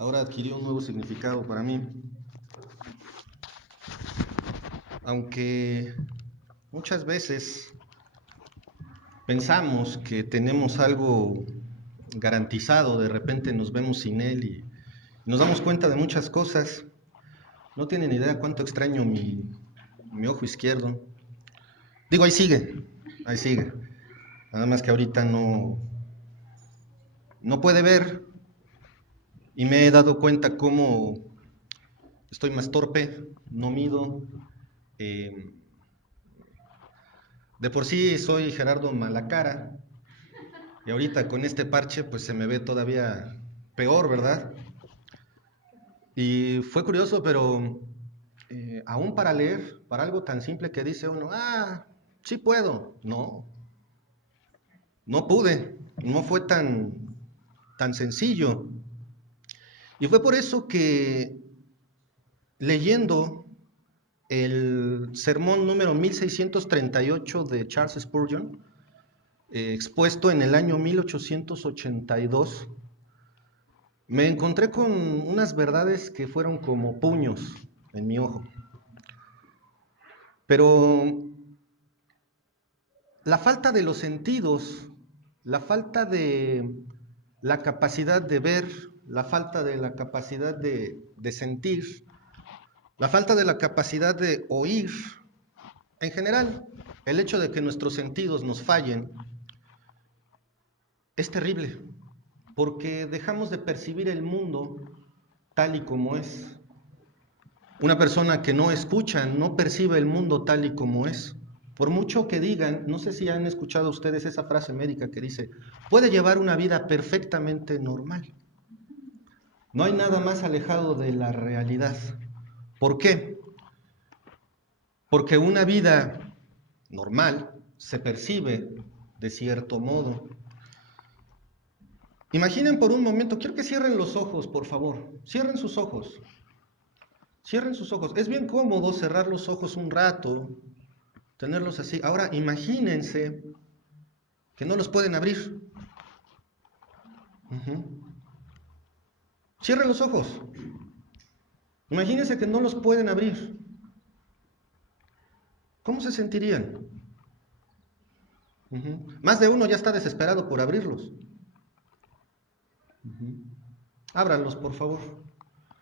ahora adquirió un nuevo significado para mí. Aunque muchas veces pensamos que tenemos algo garantizado, de repente nos vemos sin él y nos damos cuenta de muchas cosas. No tienen idea cuánto extraño mi ojo izquierdo. Digo, ahí sigue, ahí sigue. Nada más que ahorita no puede ver y me he dado cuenta cómo estoy más torpe, no mido. eh, de por sí soy Gerardo Malacara y ahorita con este parche pues se me ve todavía peor, ¿verdad? Y fue curioso, pero aún para leer, para algo tan simple que dice uno, sí puedo, no pude, no fue tan sencillo. Y fue por eso que leyendo el sermón número 1638 de Charles Spurgeon, expuesto en el año 1882, me encontré con unas verdades que fueron como puños en mi ojo. Pero la falta de los sentidos, la falta de la capacidad de ver, la falta de la capacidad de sentir, la falta de la capacidad de oír, en general, el hecho de que nuestros sentidos nos fallen es terrible, porque dejamos de percibir el mundo tal y como es. Una persona que no escucha, no percibe el mundo tal y como es. Por mucho que digan, no sé si han escuchado ustedes esa frase médica que dice, puede llevar una vida perfectamente normal. No hay nada más alejado de la realidad. ¿Por qué? Porque una vida normal se percibe de cierto modo. Imaginen por un momento, quiero que cierren los ojos, por favor. Cierren sus ojos. Cierren sus ojos. Es bien cómodo cerrar los ojos un rato, tenerlos así. Ahora imagínense que no los pueden abrir. Cierren los ojos. Imagínense que no los pueden abrir. ¿Cómo se sentirían? Más de uno ya está desesperado por abrirlos. Ábranlos, por favor.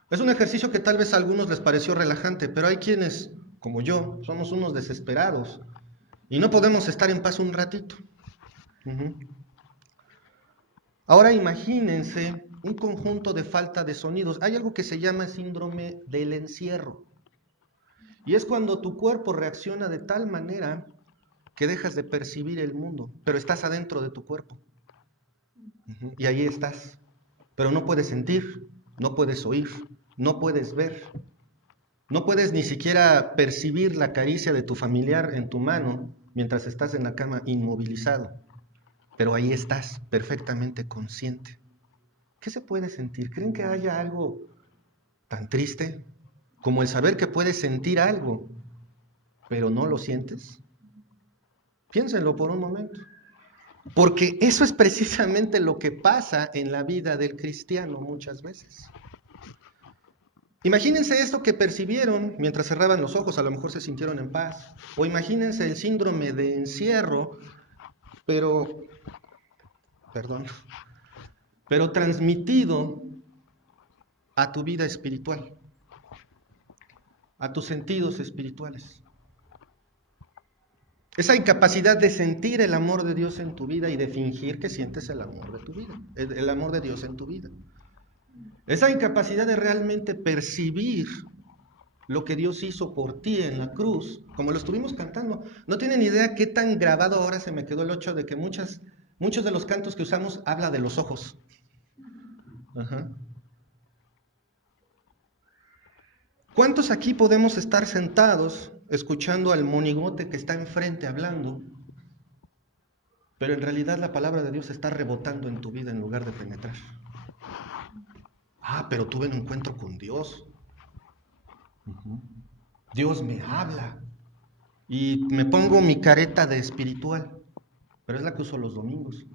Es un ejercicio que tal vez a algunos les pareció relajante, pero hay quienes, como yo, somos unos desesperados y no podemos estar en paz un ratito. Ahora imagínense un conjunto de falta de sonidos. Hay algo que se llama síndrome del encierro. Y es cuando tu cuerpo reacciona de tal manera que dejas de percibir el mundo, pero estás adentro de tu cuerpo. Y ahí estás. Pero no puedes sentir, no puedes oír, no puedes ver. No puedes ni siquiera percibir la caricia de tu familiar en tu mano mientras estás en la cama inmovilizado. Pero ahí estás, perfectamente consciente. ¿Qué se puede sentir? ¿Creen que haya algo tan triste como el saber que puedes sentir algo, pero no lo sientes? Piénsenlo por un momento. Porque eso es precisamente lo que pasa en la vida del cristiano muchas veces. Imagínense esto que percibieron mientras cerraban los ojos, a lo mejor se sintieron en paz. O imagínense el síndrome de encierro, pero transmitido a tu vida espiritual, a tus sentidos espirituales. Esa incapacidad de sentir el amor de Dios en tu vida y de fingir que sientes el amor de tu vida, el amor de Dios en tu vida. Esa incapacidad de realmente percibir lo que Dios hizo por ti en la cruz, como lo estuvimos cantando. No tienen idea qué tan grabado ahora se me quedó el hecho de que muchos de los cantos que usamos habla de los ojos. ¿Cuántos aquí podemos estar sentados escuchando al monigote que está enfrente hablando, pero en realidad la palabra de Dios está rebotando en tu vida en lugar de penetrar? Pero tuve un encuentro con Dios. Dios me habla. Y me pongo mi careta de espiritual, pero es la que uso los domingos.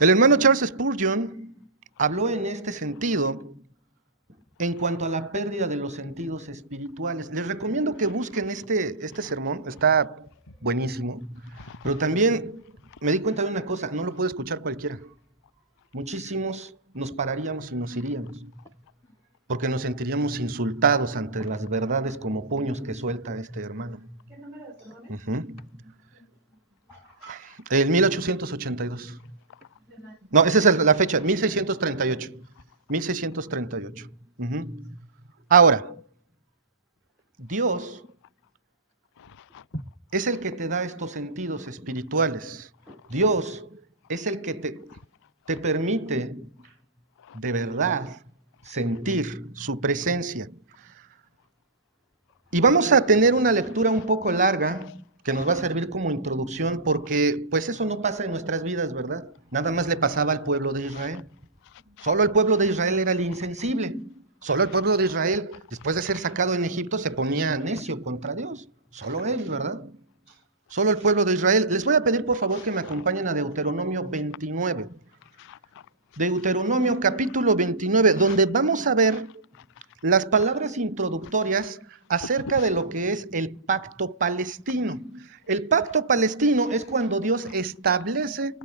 El hermano Charles Spurgeon habló en este sentido en cuanto a la pérdida de los sentidos espirituales. Les recomiendo que busquen este sermón, está buenísimo, pero también me di cuenta de una cosa, no lo puede escuchar cualquiera. Muchísimos nos pararíamos y nos iríamos, porque nos sentiríamos insultados ante las verdades como puños que suelta este hermano. ¿Qué número de sermones? El 1882. No, esa es la fecha, 1638. 1638. Ahora, Dios es el que te da estos sentidos espirituales. Dios es el que te permite de verdad sentir su presencia. Y vamos a tener una lectura un poco larga que nos va a servir como introducción porque pues eso no pasa en nuestras vidas, ¿verdad? Nada más le pasaba al pueblo de Israel. Solo el pueblo de Israel era el insensible. Solo el pueblo de Israel, después de ser sacado en Egipto, se ponía necio contra Dios. Solo él, ¿verdad? Solo el pueblo de Israel. Les voy a pedir por favor que me acompañen a Deuteronomio 29. Deuteronomio capítulo 29, donde vamos a ver las palabras introductorias acerca de lo que es el pacto palestino. El pacto palestino es cuando Dios establece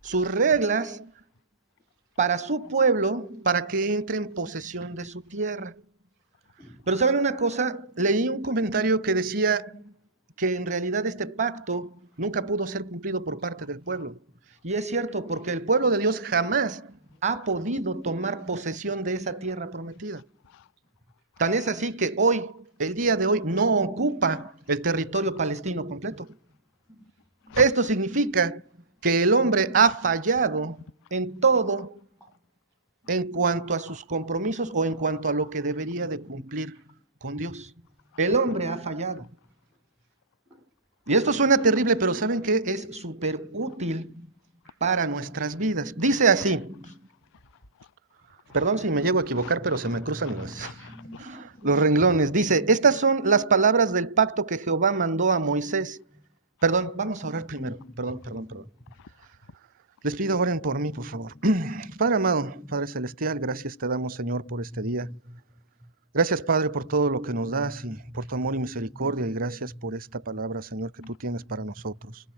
sus reglas para su pueblo, para que entre en posesión de su tierra. Pero ¿saben una cosa? Leí un comentario que decía que en realidad este pacto nunca pudo ser cumplido por parte del pueblo. Y es cierto, porque el pueblo de Dios jamás ha podido tomar posesión de esa tierra prometida. Tan es así que hoy, el día de hoy, no ocupa el territorio palestino completo. Esto significa que el hombre ha fallado en todo en cuanto a sus compromisos o en cuanto a lo que debería de cumplir con Dios. El hombre ha fallado. Y esto suena terrible, pero ¿saben qué? Es súper útil para nuestras vidas. Dice así, perdón si me llego a equivocar, pero se me cruzan los renglones. Dice, estas son las palabras del pacto que Jehová mandó a Moisés. Perdón, vamos a orar primero. Perdón. Les pido oren por mí, por favor. Padre amado, Padre celestial, gracias te damos, Señor, por este día. Gracias, Padre, por todo lo que nos das y por tu amor y misericordia, y gracias por esta palabra, Señor, que tú tienes para nosotros.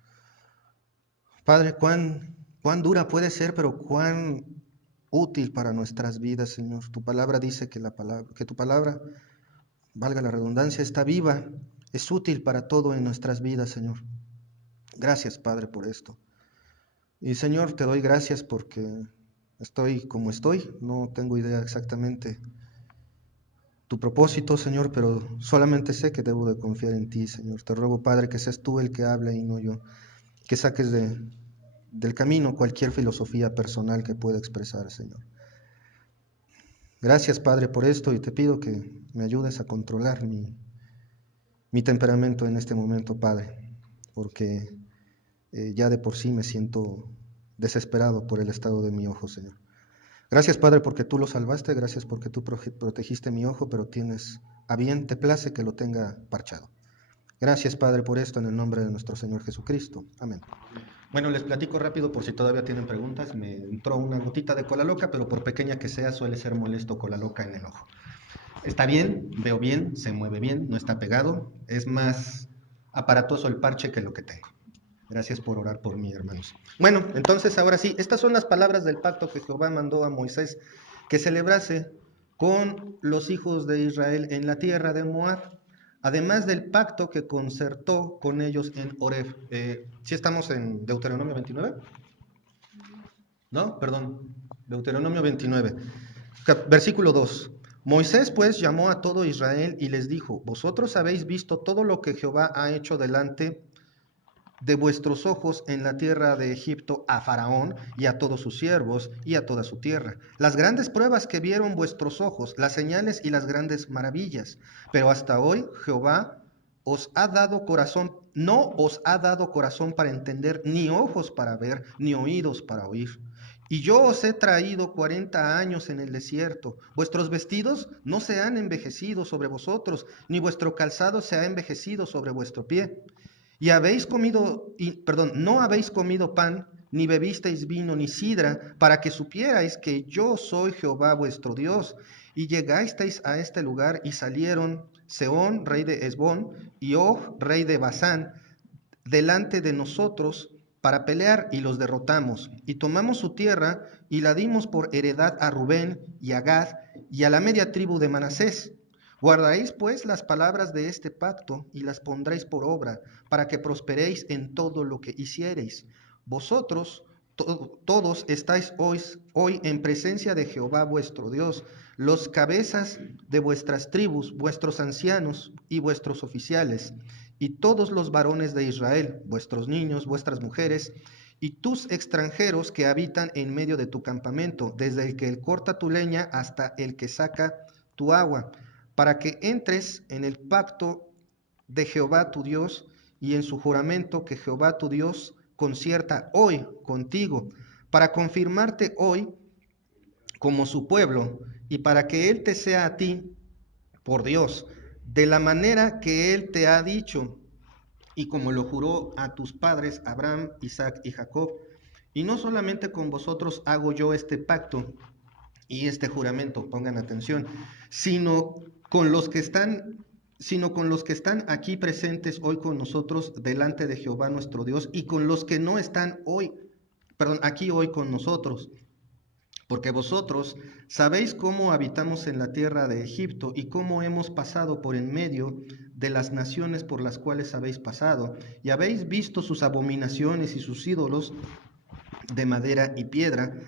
Padre, cuán dura puede ser, pero cuán útil para nuestras vidas, Señor. Tu palabra dice que tu palabra, valga la redundancia, está viva, es útil para todo en nuestras vidas, Señor. Gracias, Padre, por esto. Y Señor, te doy gracias porque estoy como estoy, no tengo idea exactamente tu propósito, Señor, pero solamente sé que debo de confiar en ti, Señor. Te ruego, Padre, que seas tú el que hable y no yo, que saques del camino cualquier filosofía personal que pueda expresar, Señor. Gracias, Padre, por esto, y te pido que me ayudes a controlar mi temperamento en este momento, Padre, porque ya de por sí me siento desesperado por el estado de mi ojo, Señor. Gracias, Padre, porque tú lo salvaste, gracias porque tú protegiste mi ojo, pero tienes a bien, te place que lo tenga parchado. Gracias, Padre, por esto en el nombre de nuestro Señor Jesucristo. Amén. Bueno, les platico rápido por si todavía tienen preguntas. Me entró una gotita de cola loca, pero por pequeña que sea, suele ser molesto cola loca en el ojo. Está bien, veo bien, se mueve bien, no está pegado. Es más aparatoso el parche que lo que tengo. Gracias por orar por mí, hermanos. Bueno, entonces ahora sí, estas son las palabras del pacto que Jehová mandó a Moisés que celebrase con los hijos de Israel en la tierra de Moab, además del pacto que concertó con ellos en Horeb. ¿Sí estamos en Deuteronomio 29? No, perdón, Deuteronomio 29, versículo 2. Moisés pues llamó a todo Israel y les dijo, vosotros habéis visto todo lo que Jehová ha hecho delante de vuestros ojos en la tierra de Egipto a Faraón y a todos sus siervos y a toda su tierra. Las grandes pruebas que vieron vuestros ojos, las señales y las grandes maravillas. Pero hasta hoy Jehová os ha dado corazón, no os ha dado corazón para entender, ni ojos para ver, ni oídos para oír. Y yo os he traído 40 años en el desierto. Vuestros vestidos no se han envejecido sobre vosotros, ni vuestro calzado se ha envejecido sobre vuestro pie. Y no habéis comido pan, ni bebisteis vino ni sidra, para que supierais que yo soy Jehová vuestro Dios. Y llegasteis a este lugar y salieron Sehón, rey de Hesbón, y Og, rey de Basán, delante de nosotros para pelear, y los derrotamos. Y tomamos su tierra y la dimos por heredad a Rubén y a Gad y a la media tribu de Manasés. Guardaréis pues las palabras de este pacto y las pondréis por obra, para que prosperéis en todo lo que hiciereis. Vosotros todos estáis hoy en presencia de Jehová vuestro Dios, los cabezas de vuestras tribus, vuestros ancianos y vuestros oficiales, y todos los varones de Israel, vuestros niños, vuestras mujeres, y tus extranjeros que habitan en medio de tu campamento, desde el que corta tu leña hasta el que saca tu agua, para que entres en el pacto de Jehová tu Dios y en su juramento que Jehová tu Dios concierta hoy contigo, para confirmarte hoy como su pueblo, y para que Él te sea a ti por Dios, de la manera que Él te ha dicho, y como lo juró a tus padres Abraham, Isaac y Jacob. Y no solamente con vosotros hago yo este pacto y este juramento, pongan atención, sino con los que están aquí presentes hoy con nosotros delante de Jehová nuestro Dios, y con los que no están aquí hoy con nosotros. Porque vosotros sabéis cómo habitamos en la tierra de Egipto y cómo hemos pasado por en medio de las naciones por las cuales habéis pasado, y habéis visto sus abominaciones y sus ídolos de madera y piedra,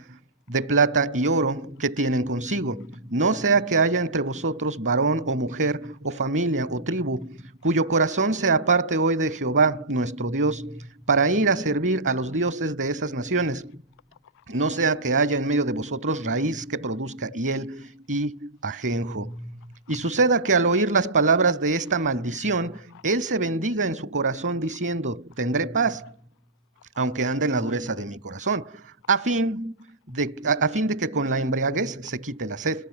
de plata y oro que tienen consigo. No sea que haya entre vosotros varón o mujer o familia o tribu, cuyo corazón se aparte hoy de Jehová nuestro Dios, para ir a servir a los dioses de esas naciones. No sea que haya en medio de vosotros raíz que produzca hiel y ajenjo. Y suceda que al oír las palabras de esta maldición, él se bendiga en su corazón diciendo, tendré paz, aunque ande en la dureza de mi corazón, a fin de que con la embriaguez se quite la sed.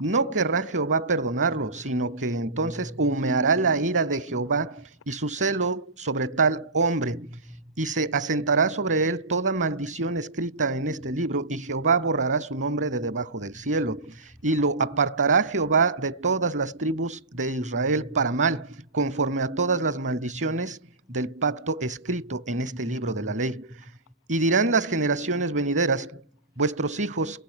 No querrá Jehová perdonarlo, sino que entonces humeará la ira de Jehová y su celo sobre tal hombre, y se asentará sobre él toda maldición escrita en este libro, y Jehová borrará su nombre de debajo del cielo, y lo apartará Jehová de todas las tribus de Israel para mal, conforme a todas las maldiciones del pacto escrito en este libro de la ley. Y dirán las generaciones venideras, vuestros hijos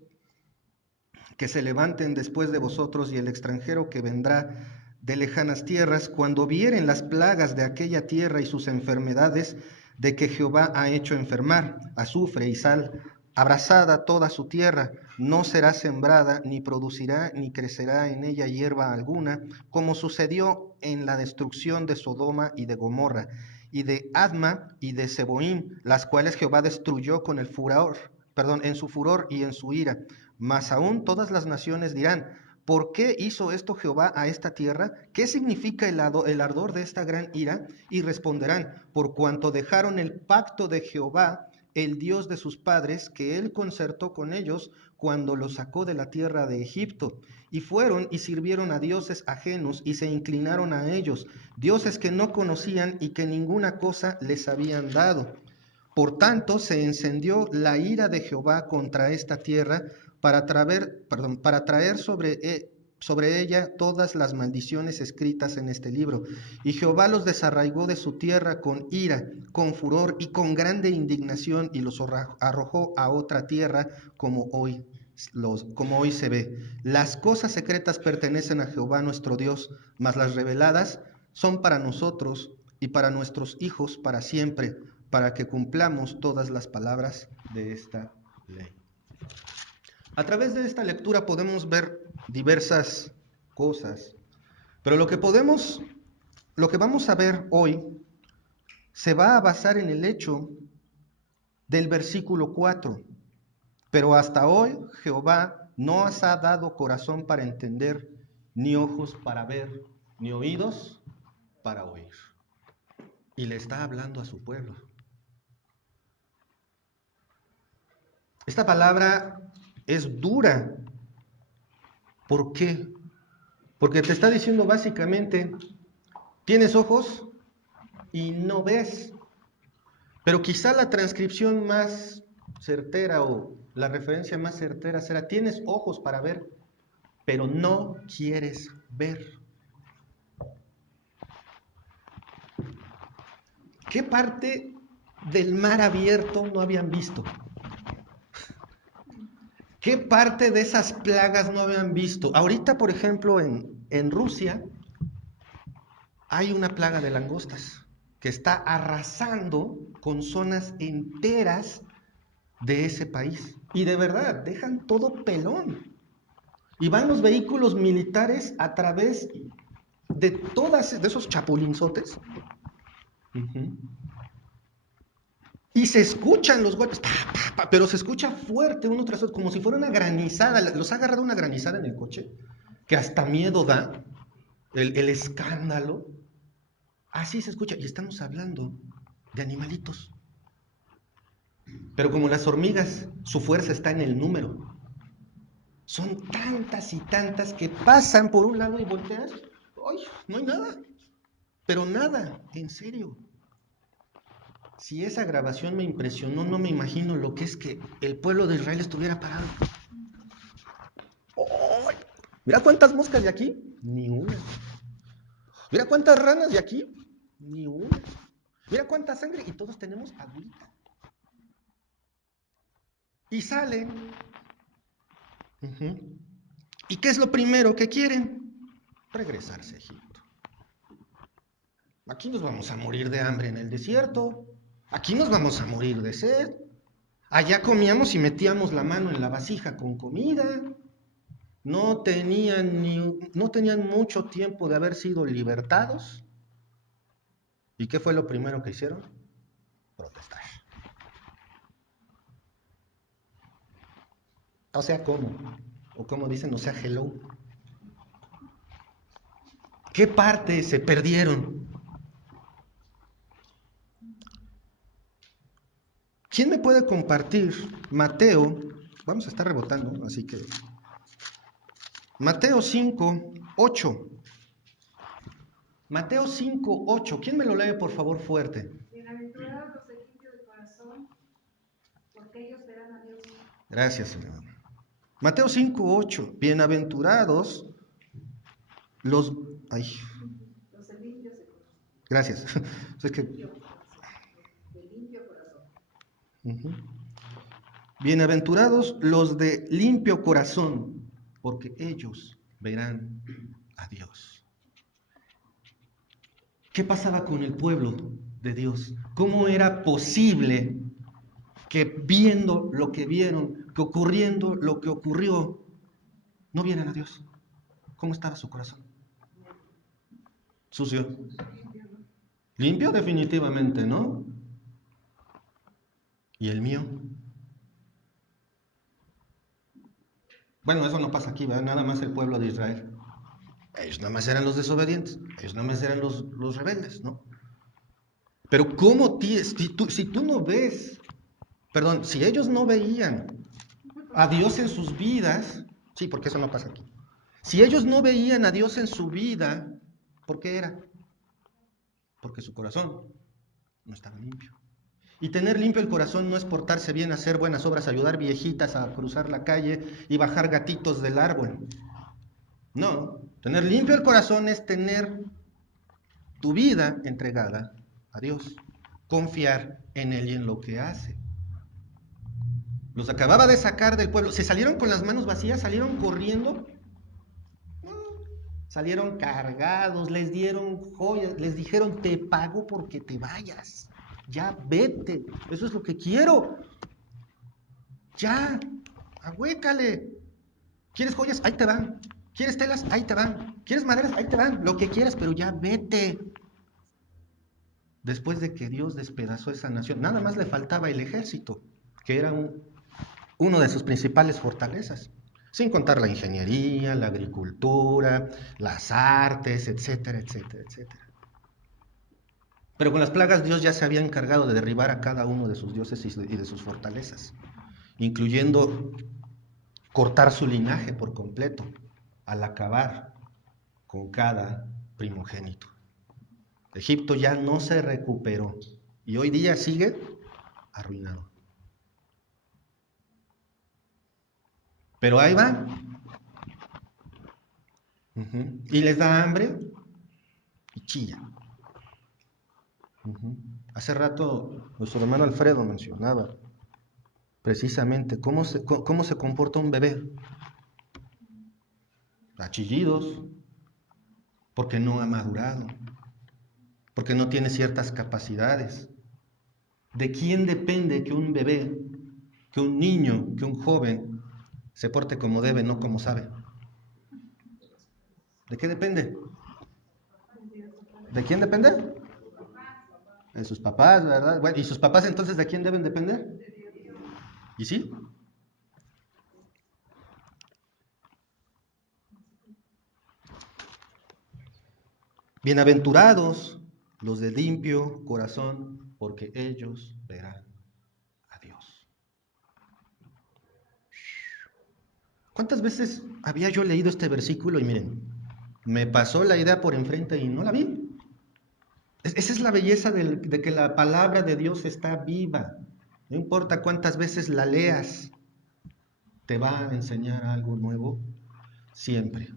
que se levanten después de vosotros y el extranjero que vendrá de lejanas tierras, cuando vieren las plagas de aquella tierra y sus enfermedades, de que Jehová ha hecho enfermar, azufre y sal, abrasada toda su tierra, no será sembrada, ni producirá, ni crecerá en ella hierba alguna, como sucedió en la destrucción de Sodoma y de Gomorra, y de Adma y de Seboim, las cuales Jehová destruyó con el furor, en su furor y en su ira. Mas aún todas las naciones dirán, ¿por qué hizo esto Jehová a esta tierra? ¿Qué significa el ardor de esta gran ira? Y responderán, por cuanto dejaron el pacto de Jehová, el Dios de sus padres, que él concertó con ellos cuando los sacó de la tierra de Egipto. Y fueron y sirvieron a dioses ajenos y se inclinaron a ellos, dioses que no conocían y que ninguna cosa les habían dado. Por tanto, se encendió la ira de Jehová contra esta tierra para traer sobre ella todas las maldiciones escritas en este libro. Y Jehová los desarraigó de su tierra con ira, con furor y con grande indignación, y los arrojó a otra tierra como hoy se ve. Las cosas secretas pertenecen a Jehová nuestro Dios, mas las reveladas son para nosotros y para nuestros hijos para siempre, para que cumplamos todas las palabras de esta ley. A través de esta lectura podemos ver diversas cosas, pero lo que vamos a ver hoy se va a basar en el hecho del versículo 4. Pero hasta hoy Jehová no os ha dado corazón para entender, ni ojos para ver, ni oídos para oír. Y le está hablando a su pueblo. Esta palabra es dura. ¿Por qué? Porque te está diciendo básicamente, tienes ojos y no ves. Pero quizá la transcripción más certera o la referencia más certera será, tienes ojos para ver, pero no quieres ver. ¿Qué parte del mar abierto no habían visto? ¿Qué parte de esas plagas no habían visto? Ahorita, por ejemplo, en Rusia hay una plaga de langostas que está arrasando con zonas enteras de ese país. Y de verdad, dejan todo pelón. Y van los vehículos militares a través de esos chapulinzotes. Uh-huh. Y se escuchan los golpes, pa, pa, pa, pero se escucha fuerte uno tras otro, como si fuera una granizada. Los ha agarrado una granizada en el coche, que hasta miedo da, el escándalo. Así se escucha. Y estamos hablando de animalitos. Pero como las hormigas, su fuerza está en el número. Son tantas y tantas que pasan por un lado y volteas. ¡Ay! No hay nada. Pero nada, en serio. Si esa grabación me impresionó, no me imagino lo que es que el pueblo de Israel estuviera parado. ¡Oh! Mira cuántas moscas de aquí, ni una. Mira cuántas ranas de aquí, ni una. Mira cuánta sangre, y todos tenemos agüita. Y salen. Uh-huh. ¿Y qué es lo primero que quieren? Regresarse a Egipto. Aquí nos vamos a morir de hambre en el desierto. Aquí nos vamos a morir de sed. Allá comíamos y metíamos la mano en la vasija con comida. No tenían mucho tiempo de haber sido libertados. ¿Y qué fue lo primero que hicieron? Protestar. O sea, ¿cómo? O como dicen, o sea, hello. ¿Qué parte se perdieron? ¿Quién me puede compartir Mateo? Vamos a estar rebotando, así que Mateo 5:8. Mateo 5:8. ¿Quién me lo lee, por favor, fuerte? Bienaventurados los de limpio de corazón, porque ellos verán a Dios. Gracias, Señor. Mateo 5:8. Bienaventurados los... Ay. Los de limpios de corazón. Gracias. Es que... De limpio corazón. Uh-huh. Bienaventurados los de limpio corazón, porque ellos verán a Dios. ¿Qué pasaba con el pueblo de Dios? ¿Cómo era posible que viendo lo que vieron, que ocurriendo lo que ocurrió, no vieran a Dios? ¿Cómo estaba su corazón? Sucio. Limpio definitivamente, ¿no? ¿Y el mío? Bueno, eso no pasa aquí, ¿verdad? Nada más el pueblo de Israel. Ellos nada más eran los desobedientes, ellos nada más eran los rebeldes, ¿no? Pero ¿cómo si tú no ves, perdón, si ellos no veían a Dios en sus vidas, sí, porque eso no pasa aquí. Si ellos no veían a Dios en su vida, ¿por qué era? Porque su corazón no estaba limpio. Y tener limpio el corazón no es portarse bien, hacer buenas obras, ayudar viejitas a cruzar la calle y bajar gatitos del árbol. No, tener limpio el corazón es tener tu vida entregada a Dios, confiar en Él y en lo que hace. Los acababa de sacar del pueblo, ¿se salieron con las manos vacías? ¿Salieron corriendo? No, salieron cargados, les dieron joyas, les dijeron, te pago porque te vayas, ya vete, eso es lo que quiero, ya, ahuécale. ¿Quieres joyas? Ahí te van. ¿Quieres telas? Ahí te van. ¿Quieres maderas? Ahí te van. Lo que quieras, pero ya vete. Después de que Dios despedazó esa nación, nada más le faltaba el ejército, que era uno de sus principales fortalezas, sin contar la ingeniería, la agricultura, las artes, etcétera, etcétera, etcétera. Pero con las plagas Dios ya se había encargado de derribar a cada uno de sus dioses y de sus fortalezas, incluyendo cortar su linaje por completo, al acabar con cada primogénito. Egipto ya no se recuperó y hoy día sigue arruinado. Pero ahí va. Y les da hambre y chillan. Hace rato nuestro hermano Alfredo mencionaba precisamente cómo se comporta un bebé. A chillidos, porque no ha madurado, porque no tiene ciertas capacidades. ¿De quién depende que un bebé, que un niño, que un joven se porte como debe, no como sabe? ¿De qué depende? ¿De quién depende? De sus papás, ¿verdad? Bueno, ¿y sus papás entonces de quién deben depender? ¿Y sí? Bienaventurados los de limpio corazón, porque ellos verán a Dios. ¿Cuántas veces había yo leído este versículo y miren, me pasó la idea por enfrente y no la vi? Esa es la belleza de que la palabra de Dios está viva. No importa cuántas veces la leas, te va a enseñar algo nuevo siempre.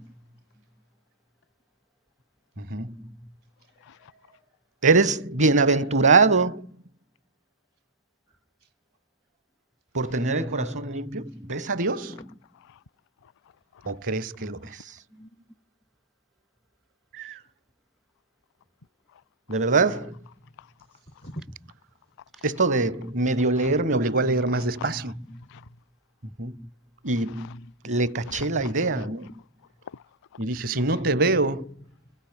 Eres bienaventurado por tener el corazón limpio. ¿Ves a Dios? ¿O crees que lo ves? ¿De verdad? Esto de medio leer me obligó a leer más despacio. Y le caché la idea, ¿no? Y dije, si no te veo,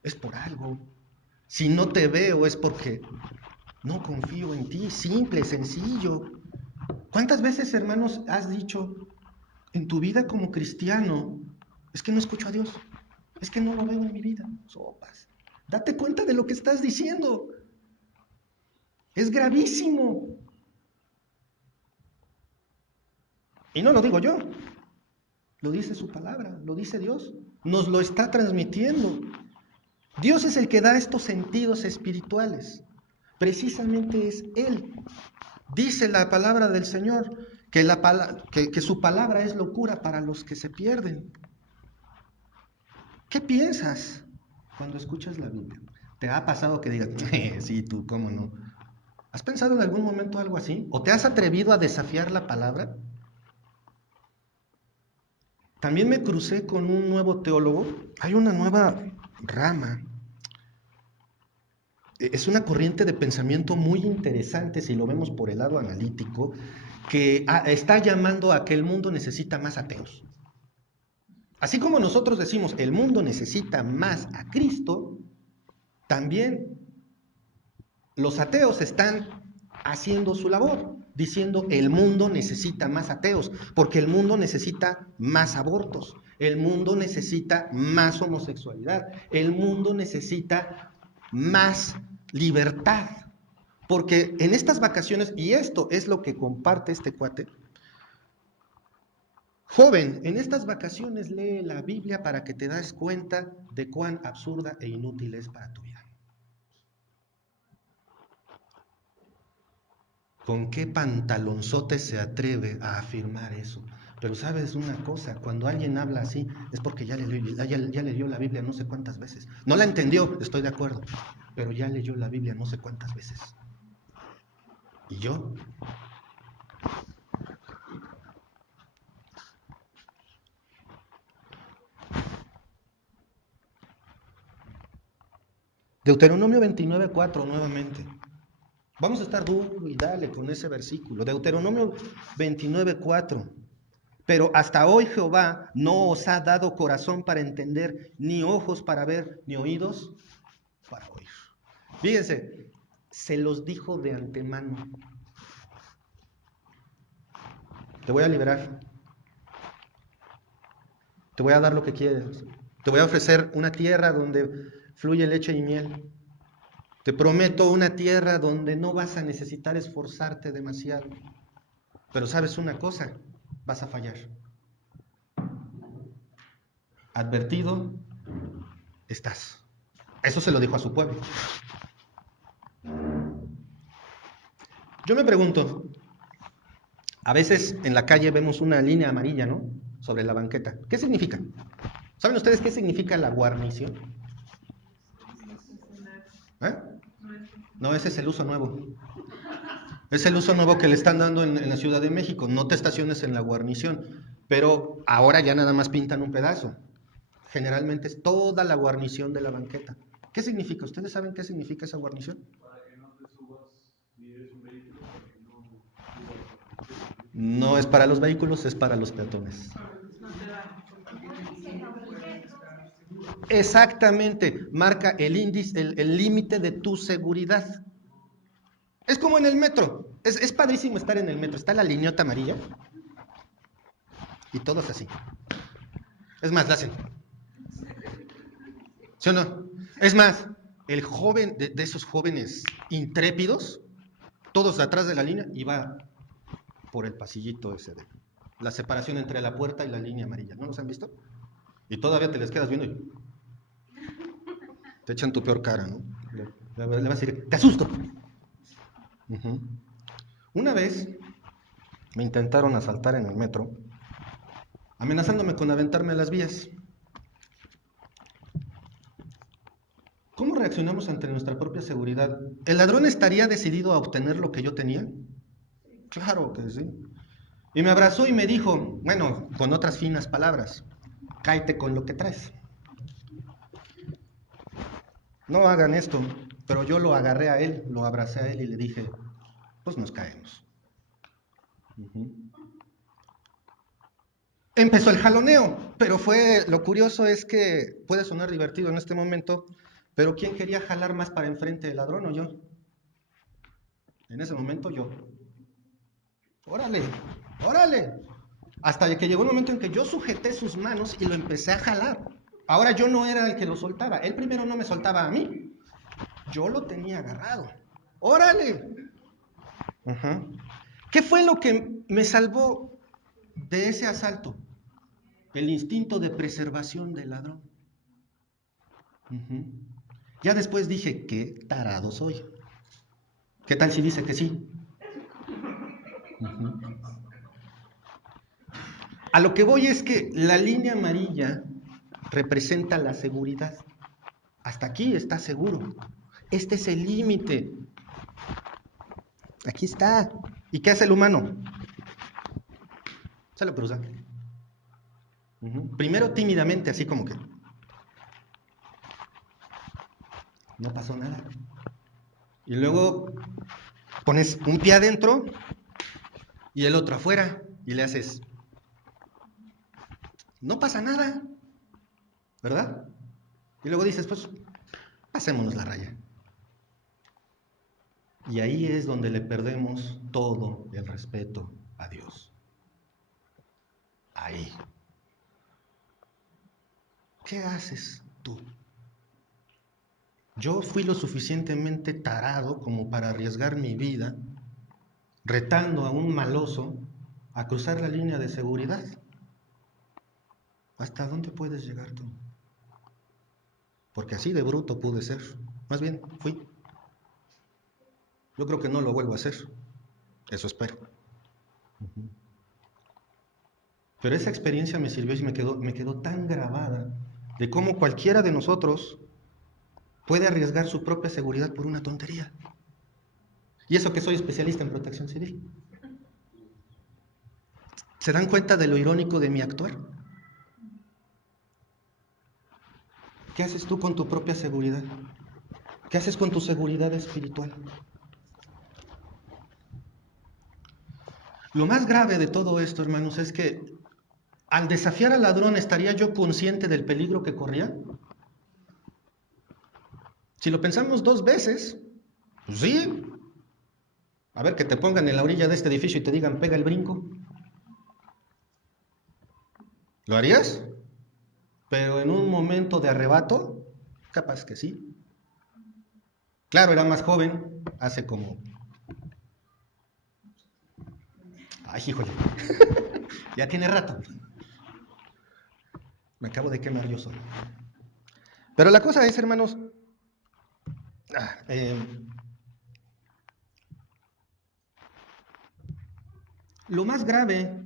es por algo. Si no te veo, es porque no confío en ti. Simple, sencillo. ¿Cuántas veces, hermanos, has dicho en tu vida como cristiano, es que no escucho a Dios, es que no lo veo en mi vida? Sopas. Date cuenta de lo que estás diciendo. Es gravísimo. Y no lo digo yo, lo dice su palabra, lo dice Dios. Nos lo está transmitiendo. Dios es el que da estos sentidos espirituales. Precisamente es Él. Dice la palabra del Señor que su palabra es locura para los que se pierden. ¿Qué piensas cuando escuchas la Biblia? ¿Te ha pasado que digas, sí, tú, cómo no? ¿Has pensado en algún momento algo así? ¿O te has atrevido a desafiar la palabra? También me crucé con un nuevo teólogo. Hay una nueva rama. Es una corriente de pensamiento muy interesante si lo vemos por el lado analítico, que está llamando a que el mundo necesita más ateos. Así como nosotros decimos el mundo necesita más a Cristo, también los ateos están haciendo su labor, diciendo el mundo necesita más ateos, porque el mundo necesita más abortos, el mundo necesita más homosexualidad, el mundo necesita más libertad, porque en estas vacaciones, y esto es lo que comparte este cuate, joven, en estas vacaciones lee la Biblia para que te das cuenta de cuán absurda e inútil es para tu vida. ¿Con qué pantalonzote se atreve a afirmar eso? Pero sabes una cosa, cuando alguien habla así es porque ya leyó la Biblia no sé cuántas veces. No la entendió, estoy de acuerdo, pero ya leyó la Biblia no sé cuántas veces. ¿Y yo? Deuteronomio 29:4 nuevamente. Vamos a estar duro y dale con ese versículo. Deuteronomio 29:4. Pero hasta hoy Jehová no os ha dado corazón para entender, ni ojos para ver, ni oídos para oír. Fíjense, se los dijo de antemano. Te voy a liberar. Te voy a dar lo que quieres. Te voy a ofrecer una tierra donde fluye leche y miel. Te prometo una tierra donde no vas a necesitar esforzarte demasiado. Pero sabes una cosa, vas a fallar. Advertido estás. Eso se lo dijo a su pueblo. Yo me pregunto, a veces en la calle vemos una línea amarilla, ¿no? sobre la banqueta. ¿Qué significa? ¿Saben ustedes qué significa la guarnición? ¿Eh? No, ese es el uso nuevo. Es el uso nuevo que le están dando en la Ciudad de México. No te estaciones en la guarnición. Pero ahora ya nada más pintan un pedazo. Generalmente es toda la guarnición de la banqueta. ¿Qué significa? ¿Ustedes saben qué significa esa guarnición? No es para los vehículos, es para los peatones. Exactamente, marca el índice, el límite de tu seguridad. Es como en el metro. Es padrísimo estar en el metro. Está la lineota amarilla y todos así. Es más, la hacen. ¿Sí o no? Es más, el joven, de esos jóvenes intrépidos, todos atrás de la línea y va por el pasillito ese de la separación entre la puerta y la línea amarilla. ¿No los han visto? Y todavía te les quedas viendo y te echan tu peor cara, ¿no? Le vas a decir, te asusto. Uh-huh. Una vez me intentaron asaltar en el metro, amenazándome con aventarme a las vías. ¿Cómo reaccionamos ante nuestra propia seguridad? ¿El ladrón estaría decidido a obtener lo que yo tenía? Claro que sí. Y me abrazó y me dijo, bueno, con otras finas palabras, cáete con lo que traes. No hagan esto, pero yo lo agarré a él, lo abracé a él y le dije, pues nos caemos. Uh-huh. Empezó el jaloneo, pero lo curioso es que puede sonar divertido en este momento, pero ¿quién quería jalar más para enfrente, el ladrón o yo? En ese momento yo. Órale, órale. Hasta que llegó un momento en que yo sujeté sus manos y lo empecé a jalar. Ahora yo no era el que lo soltaba, él primero no me soltaba a mí, yo lo tenía agarrado. ¡Órale! Uh-huh. ¿Qué fue lo que me salvó de ese asalto? El instinto de preservación del ladrón. Uh-huh. Ya después dije, qué tarado soy. ¿Qué tal si dice que sí? Uh-huh. A lo que voy es que la línea amarilla representa la seguridad. Hasta aquí está seguro. Este es el límite. Aquí está. ¿Y qué hace el humano? Se lo cruza. Uh-huh. Primero tímidamente, así como que no pasó nada. Y luego pones un pie adentro y el otro afuera y le haces, no pasa nada, ¿verdad? Y luego dices, pues, pasémonos la raya. Y ahí es donde le perdemos todo el respeto a Dios. Ahí. ¿Qué haces tú? Yo fui lo suficientemente tarado como para arriesgar mi vida retando a un maloso a cruzar la línea de seguridad. ¿Hasta dónde puedes llegar tú? Porque así de bruto pude ser. Más bien, fui. Yo creo que no lo vuelvo a hacer. Eso espero. Uh-huh. Pero esa experiencia me sirvió y me quedó tan grabada de cómo cualquiera de nosotros puede arriesgar su propia seguridad por una tontería. Y eso que soy especialista en protección civil. ¿Se dan cuenta de lo irónico de mi actuar? ¿Qué haces tú con tu propia seguridad? ¿Qué haces con tu seguridad espiritual? Lo más grave de todo esto, hermanos, es que al desafiar al ladrón, ¿estaría yo consciente del peligro que corría? Si lo pensamos dos veces, pues sí. A ver, que te pongan en la orilla de este edificio y te digan, pega el brinco. ¿Lo harías? Pero en un momento de arrebato, capaz que sí. Claro, era más joven, hace como... Ay, híjole, ya tiene rato. Me acabo de quemar yo solo. Pero la cosa es, hermanos, lo más grave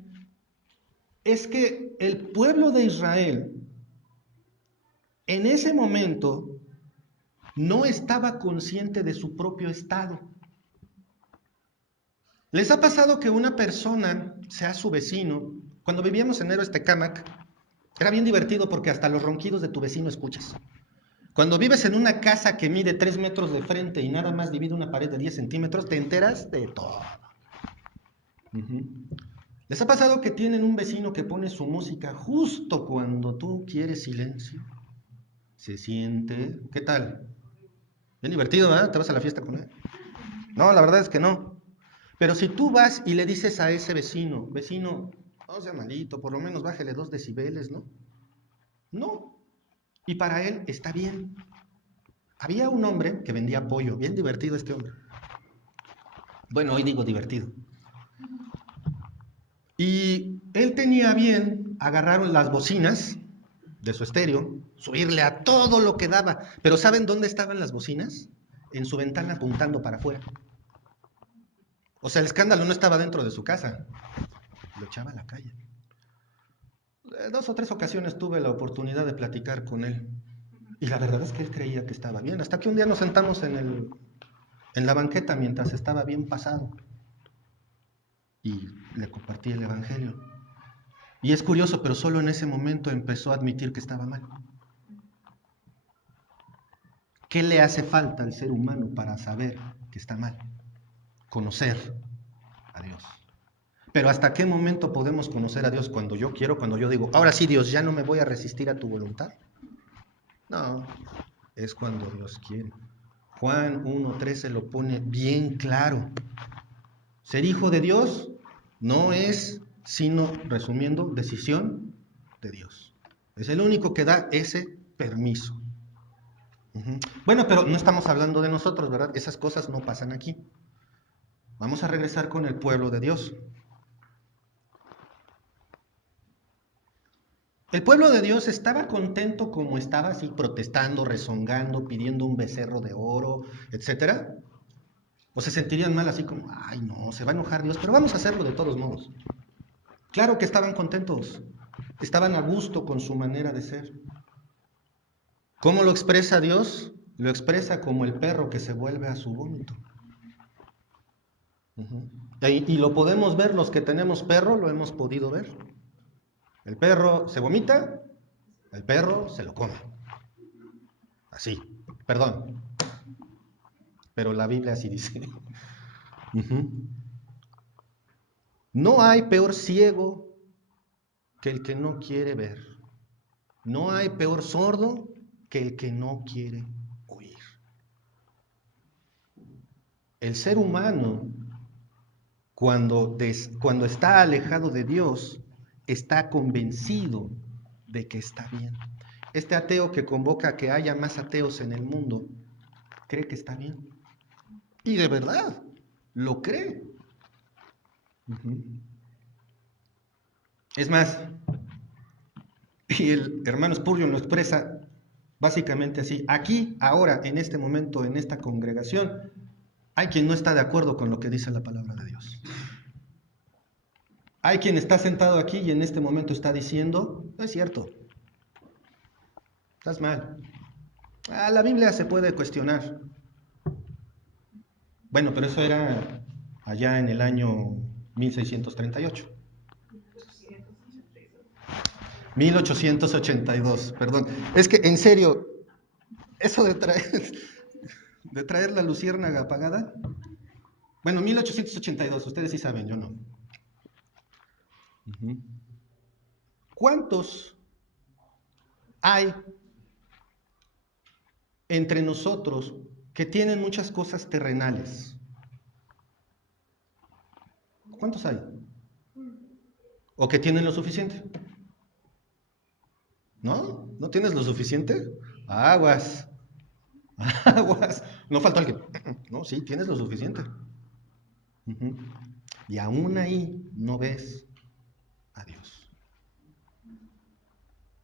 es que el pueblo de Israel en ese momento no estaba consciente de su propio estado. ¿Les ha pasado que una persona, sea su vecino, cuando vivíamos en Héroes Tecámac, era bien divertido porque hasta los ronquidos de tu vecino escuchas? Cuando vives en una casa que mide 3 metros de frente y nada más divide una pared de 10 centímetros, te enteras de todo. ¿Les ha pasado que tienen un vecino que pone su música justo cuando tú quieres silencio? Se siente... ¿Qué tal? Bien divertido, ¿verdad? ¿Te vas a la fiesta con él? No, la verdad es que no. Pero si tú vas y le dices a ese vecino, vecino, no sea malito, por lo menos bájele 2 decibeles, ¿no? No. Y para él está bien. Había un hombre que vendía pollo, bien divertido este hombre. Bueno, hoy digo divertido. Y él tenía bien agarrar las bocinas de su estéreo, subirle a todo lo que daba. Pero ¿saben dónde estaban las bocinas? En su ventana apuntando para afuera. O sea, el escándalo no estaba dentro de su casa, lo echaba a la calle. 2 o 3 ocasiones tuve la oportunidad de platicar con él. Y la verdad es que él creía que estaba bien. Hasta que un día nos sentamos en la banqueta mientras estaba bien pasado. Y le compartí el evangelio. Y es curioso, pero solo en ese momento empezó a admitir que estaba mal. ¿Qué le hace falta al ser humano para saber que está mal? Conocer a Dios. Pero ¿hasta qué momento podemos conocer a Dios? Cuando yo quiero, cuando yo digo, ahora sí Dios, ya no me voy a resistir a tu voluntad. No, es cuando Dios quiere. Juan 1:13 lo pone bien claro. Ser hijo de Dios no es, sino, resumiendo, decisión de Dios. Es el único que da ese permiso. Bueno, pero no estamos hablando de nosotros, ¿verdad? Esas cosas no pasan aquí. Vamos a regresar con el pueblo de Dios. El pueblo de Dios estaba contento como estaba, así protestando, rezongando, pidiendo un becerro de oro, etcétera. O se sentirían mal así como, ay no, se va a enojar Dios, pero vamos a hacerlo de todos modos. Claro que estaban contentos, estaban a gusto con su manera de ser. ¿Cómo lo expresa Dios? Lo expresa como el perro que se vuelve a su vómito. Y lo podemos ver, los que tenemos perro lo hemos podido ver. El perro se vomita, el perro se lo come. Así, perdón, pero la Biblia así dice. No hay peor ciego que el que no quiere ver. No hay peor sordo que el que no quiere oír. El ser humano, cuando está alejado de Dios, está convencido de que está bien. Este ateo que convoca a que haya más ateos en el mundo, cree que está bien. Y de verdad, lo cree. Es más, y el hermano Spurgeon lo expresa básicamente así: aquí, ahora, en este momento, en esta congregación, hay quien no está de acuerdo con lo que dice la palabra de Dios. Hay quien está sentado aquí y en este momento está diciendo, no es cierto, estás mal. La Biblia se puede cuestionar. Bueno, pero eso era allá en el año 1638. 1882, perdón. Es que, en serio, eso de traer la luciérnaga apagada. Bueno, 1882, ustedes sí saben, yo no. ¿Cuántos hay entre nosotros que tienen muchas cosas terrenales? ¿Cuántos hay? ¿O que tienen lo suficiente? ¿No? ¿No tienes lo suficiente? Aguas. Aguas. No falta alguien. No, sí, tienes lo suficiente. Y aún ahí no ves a Dios.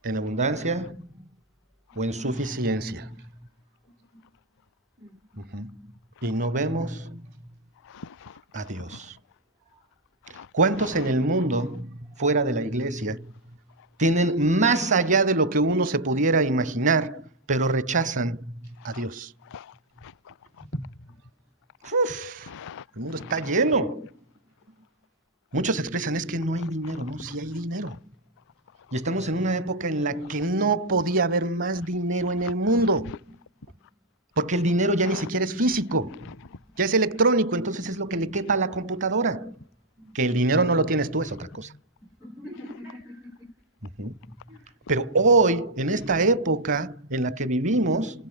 ¿En abundancia o en suficiencia? Y no vemos a Dios. ¿Cuántos en el mundo fuera de la iglesia tienen más allá de lo que uno se pudiera imaginar, pero rechazan a Dios. El mundo está lleno. Muchos expresan, es que no hay dinero. No, sí hay dinero. Y estamos en una época en la que no podía haber más dinero en el mundo. Porque el dinero ya ni siquiera es físico, ya es electrónico, entonces es lo que le quepa a la computadora. Que el dinero no lo tienes tú es otra cosa. Pero hoy, en esta época en la que vivimos,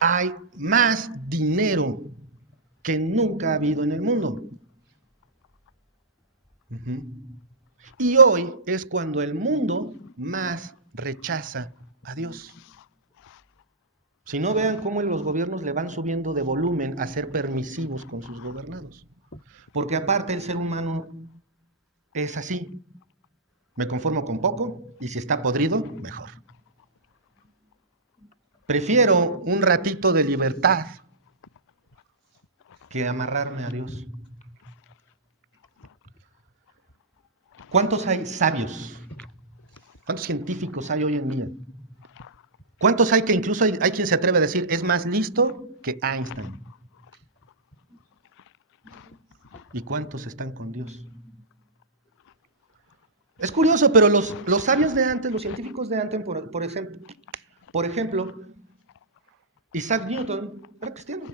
hay más dinero que nunca ha habido en el mundo. Y hoy es cuando el mundo más rechaza a Dios. Si no, vean cómo los gobiernos le van subiendo de volumen a ser permisivos con sus gobernados. Porque aparte el ser humano es así. Me conformo con poco y si está podrido, mejor. Prefiero un ratito de libertad que amarrarme a Dios. ¿Cuántos hay sabios? ¿Cuántos científicos hay hoy en día? ¿Cuántos hay que incluso hay quien se atreve a decir es más listo que Einstein? ¿Y cuántos están con Dios? Es curioso, pero los sabios de antes, los científicos de antes, por ejemplo, Isaac Newton era cristiano.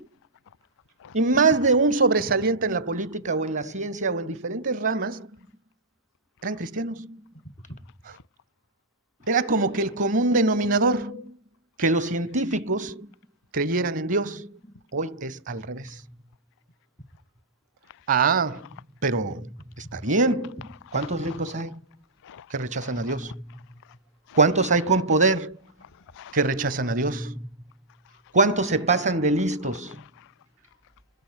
Y más de un sobresaliente en la política o en la ciencia o en diferentes ramas eran cristianos. Era como que el común denominador, que los científicos creyeran en Dios. Hoy es al revés. Pero está bien. ¿Cuántos ricos hay que rechazan a Dios? ¿Cuántos hay con poder que rechazan a Dios? ¿Cuántos se pasan de listos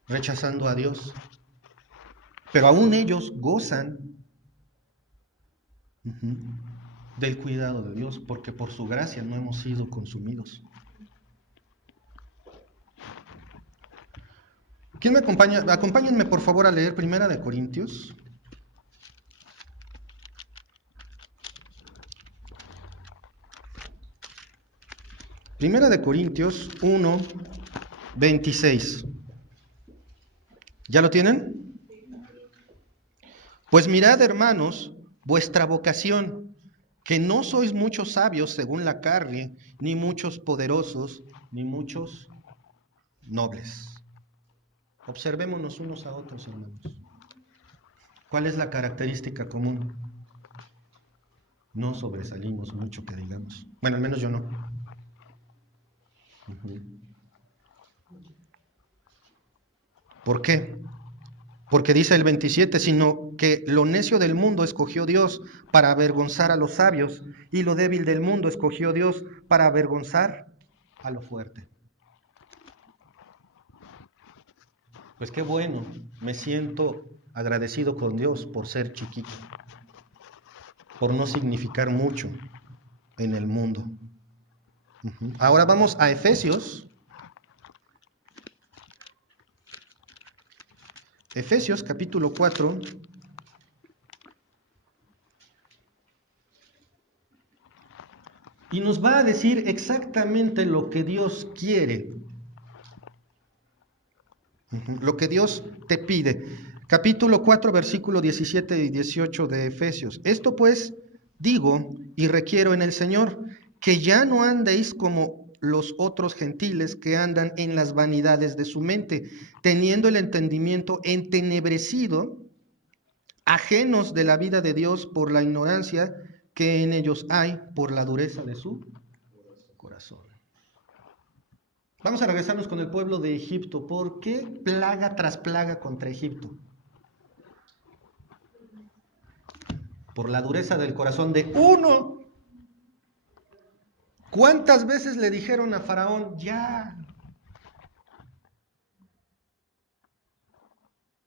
rechazando a Dios? Pero aún ellos gozan del cuidado de Dios, porque por su gracia no hemos sido consumidos. ¿Quién me acompaña? Acompáñenme por favor a leer Primera de Corintios. Primera de Corintios 1, 26. ¿Ya lo tienen? Pues mirad, hermanos, vuestra vocación, que no sois muchos sabios según la carne, ni muchos poderosos, ni muchos nobles. Observémonos unos a otros, hermanos. ¿Cuál es la característica común? No sobresalimos mucho, que digamos. Bueno, al menos yo no. ¿Por qué? Porque dice el 27, sino que lo necio del mundo escogió Dios para avergonzar a los sabios, y lo débil del mundo escogió Dios para avergonzar a lo fuerte. Pues qué bueno, me siento agradecido con Dios por ser chiquito, por no significar mucho en el mundo. Ahora vamos a Efesios. Efesios capítulo 4. Y nos va a decir exactamente lo que Dios quiere. Lo que Dios te pide. Capítulo 4, versículo 17 y 18 de Efesios. Esto pues digo y requiero en el Señor, que ya no andéis como los otros gentiles que andan en las vanidades de su mente, teniendo el entendimiento entenebrecido, ajenos de la vida de Dios por la ignorancia que en ellos hay, por la dureza de su corazón. Vamos a regresarnos con el pueblo de Egipto. ¿Por qué plaga tras plaga contra Egipto? Por la dureza del corazón de uno. ¿Cuántas veces le dijeron a Faraón, ya?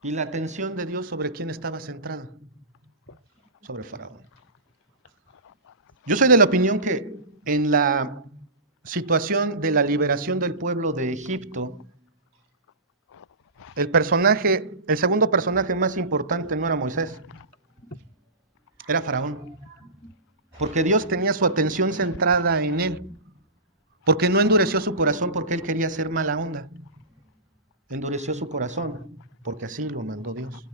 Y la atención de Dios, ¿sobre quién estaba centrada? Sobre Faraón. Yo soy de la opinión que en la situación de la liberación del pueblo de Egipto, el segundo personaje más importante no era Moisés, era Faraón. Porque Dios tenía su atención centrada en él. Porque no endureció su corazón porque él quería ser mala onda. Endureció su corazón porque así lo mandó Dios.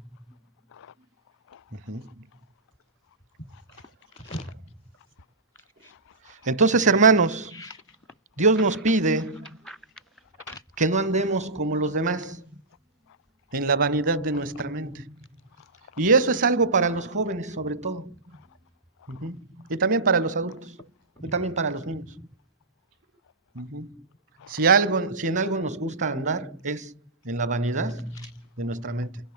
Entonces, hermanos, Dios nos pide que no andemos como los demás en la vanidad de nuestra mente. Y eso es algo para los jóvenes, sobre todo. Y también para los adultos. Y también para los niños. Si en algo nos gusta andar, es en la vanidad de nuestra mente.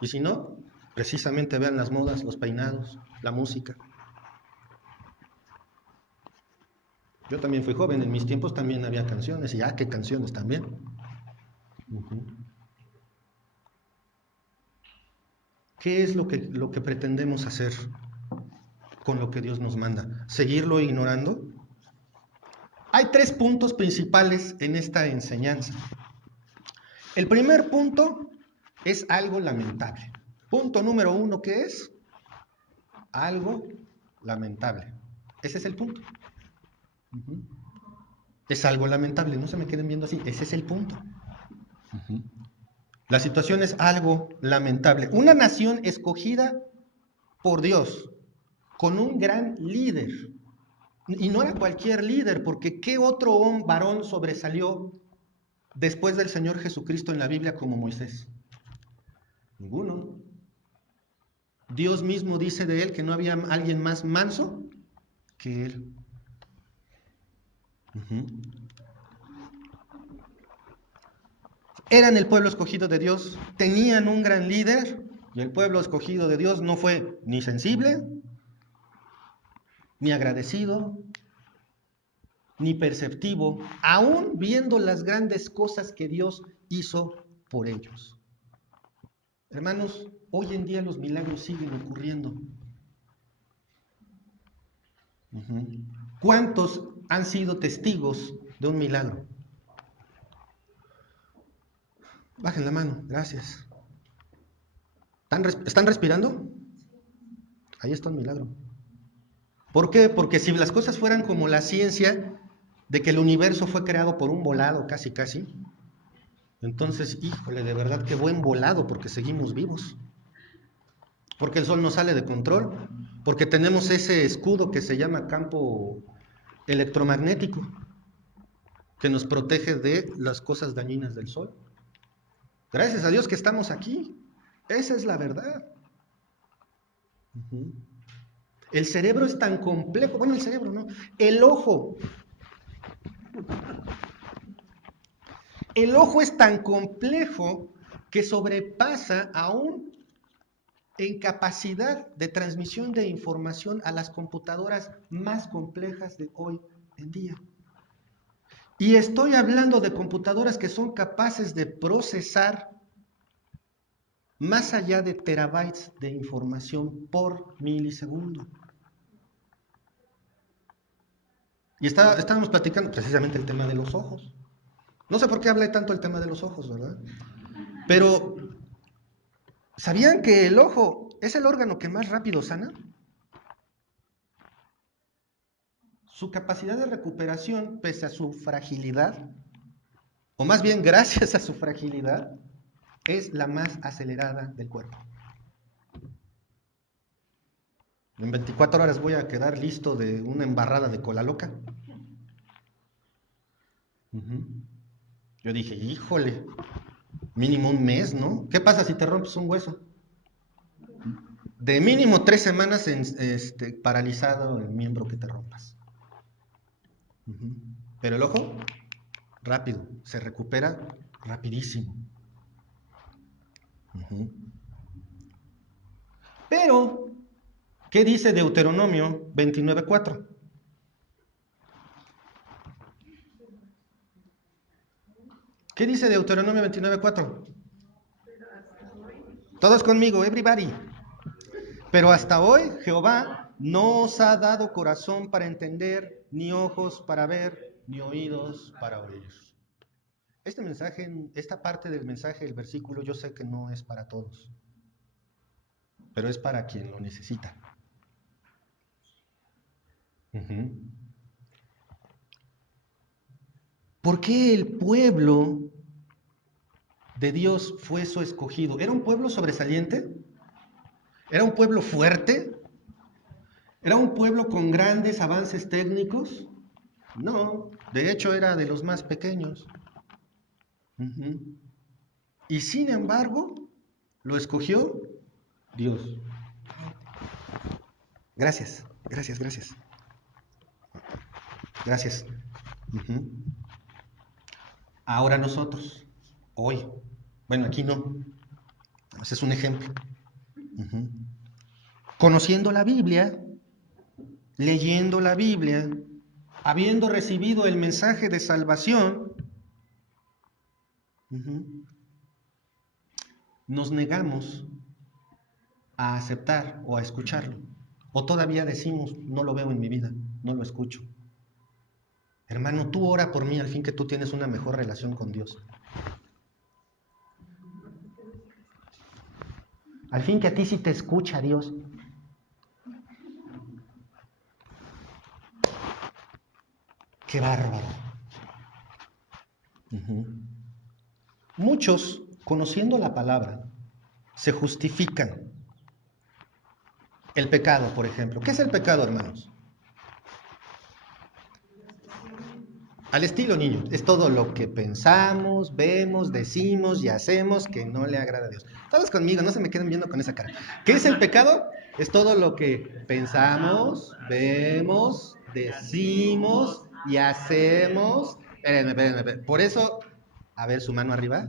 Y si no, precisamente vean las modas, los peinados, la música. Yo también fui joven, en mis tiempos también había canciones, y qué canciones también. ¿Qué es lo que pretendemos hacer con lo que Dios nos manda? ¿Seguirlo ignorando? Hay 3 puntos principales en esta enseñanza. El primer punto es algo lamentable. Punto número 1, ¿qué es? Algo lamentable. Ese es el punto. Es algo lamentable, no se me queden viendo así, ese es el punto. La situación es algo lamentable. Una nación escogida por Dios, con un gran líder. Y no era cualquier líder, porque ¿qué otro varón sobresalió después del Señor Jesucristo en la Biblia como Moisés? Ninguno. Dios mismo dice de él que no había alguien más manso que él. Eran el pueblo escogido de Dios, tenían un gran líder, y el pueblo escogido de Dios no fue ni sensible, ni agradecido, ni perceptivo, aún viendo las grandes cosas que Dios hizo por ellos. Hermanos, hoy en día los milagros siguen ocurriendo. ¿Cuántos han sido testigos de un milagro? Bajen la mano, gracias. ¿Están respirando? Ahí está un milagro. ¿Por qué? Porque si las cosas fueran como la ciencia, de que el universo fue creado por un volado casi, entonces, híjole, de verdad qué buen volado, porque seguimos vivos. Porque el sol no sale de control, porque tenemos ese escudo que se llama campo electromagnético, que nos protege de las cosas dañinas del sol. Gracias a Dios que estamos aquí. Esa es la verdad. El cerebro es tan complejo, bueno, el cerebro no, el ojo. El ojo es tan complejo que sobrepasa aún en capacidad de transmisión de información a las computadoras más complejas de hoy en día. Y estoy hablando de computadoras que son capaces de procesar más allá de terabytes de información por milisegundo. Y estábamos platicando precisamente el tema de los ojos. No sé por qué hablé tanto el tema de los ojos, ¿verdad? Pero, ¿sabían que el ojo es el órgano que más rápido sana? Su capacidad de recuperación, pese a su fragilidad, o más bien gracias a su fragilidad, es la más acelerada del cuerpo. En 24 horas voy a quedar listo de una embarrada de cola loca. Yo dije, híjole, mínimo un mes, ¿no? ¿Qué pasa si te rompes un hueso? De mínimo 3 semanas paralizado el miembro que te rompas. Pero el ojo, rápido, se recupera rapidísimo. Pero, ¿qué dice Deuteronomio 29:4? ¿Qué dice Deuteronomio 29:4? Todos conmigo, everybody. Pero hasta hoy Jehová no os ha dado corazón para entender, ni ojos para ver, ni oídos para oír. Este mensaje, esta parte del mensaje del versículo, yo sé que no es para todos. pero es para quien lo necesita. ¿Por qué el pueblo de Dios fue su escogido? ¿Era un pueblo sobresaliente? ¿Era un pueblo fuerte? ¿Era un pueblo con grandes avances técnicos? No, de hecho era de los más pequeños. Y sin embargo, lo escogió Dios. Gracias, gracias, gracias. Gracias. Ahora nosotros, hoy, bueno, aquí no, ese es un ejemplo. Conociendo la Biblia, leyendo la Biblia, habiendo recibido el mensaje de salvación, nos negamos a aceptar o a escucharlo. O todavía decimos, no lo veo en mi vida, no lo escucho. Hermano, tú ora por mí al fin que tú tienes una mejor relación con Dios. Al fin que a ti sí te escucha Dios. ¡Qué bárbaro! Muchos, conociendo la palabra, se justifican. El pecado, por ejemplo. ¿Qué es el pecado, hermanos? Al estilo niño, es todo lo que pensamos, vemos, decimos y hacemos que no le agrada a Dios. Todos conmigo, no se me queden viendo con esa cara. ¿Qué es el pecado? Es todo lo que pensamos, vemos, decimos y hacemos. Espérenme. Por eso, a ver, su mano arriba,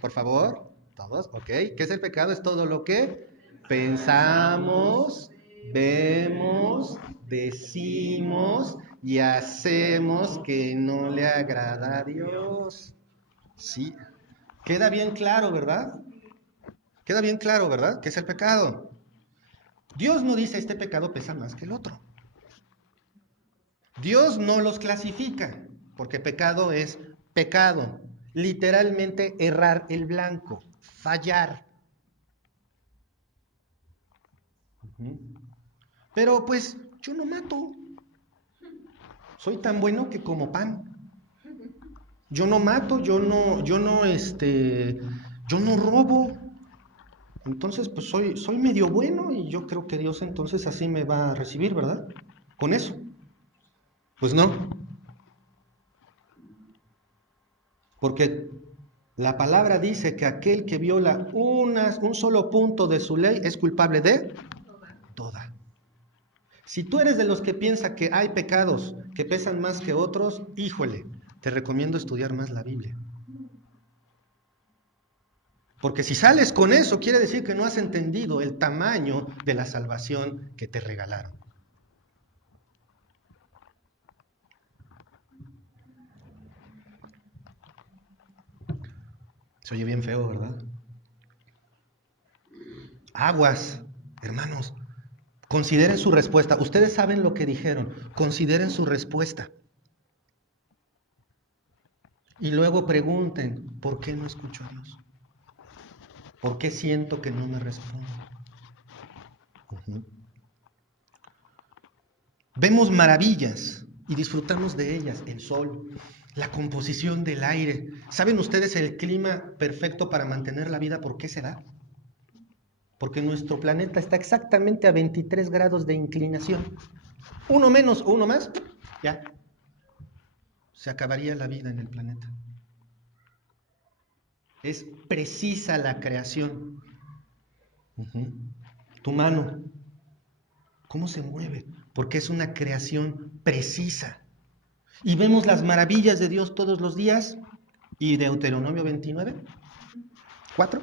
por favor. Todos, ok. ¿Qué es el pecado? Es todo lo que pensamos, vemos, decimos y hacemos que no le agrada a Dios. Sí, queda bien claro, ¿verdad? Queda bien claro, ¿verdad? ¿Qué es el pecado? Dios no dice este pecado pesa más que el otro. Dios no los clasifica, porque pecado es pecado. Literalmente errar el blanco, fallar. Pero pues yo no mato. Soy tan bueno que como pan. Yo no mato, yo no robo. Entonces, pues soy medio bueno y yo creo que Dios entonces así me va a recibir, ¿verdad? Con eso. Pues no. Porque la palabra dice que aquel que viola un solo punto de su ley es culpable de toda. Si tú eres de los que piensa que hay pecados que pesan más que otros, híjole, te recomiendo estudiar más la Biblia. Porque si sales con eso, quiere decir que no has entendido el tamaño de la salvación que te regalaron. Se oye bien feo, ¿verdad? Aguas, hermanos, consideren su respuesta. Ustedes saben lo que dijeron, consideren su respuesta. Y luego pregunten, ¿por qué no escucho a Dios? ¿Por qué siento que no me responde? Vemos maravillas y disfrutamos de ellas, el sol, la composición del aire. ¿Saben ustedes el clima perfecto para mantener la vida? ¿Por qué se da? Porque nuestro planeta está exactamente a 23 grados de inclinación. Uno menos o uno más, ya, se acabaría la vida en el planeta. Es precisa la creación. Tu mano, ¿cómo se mueve? Porque es una creación precisa. Y vemos las maravillas de Dios todos los días. Y Deuteronomio 29, 4.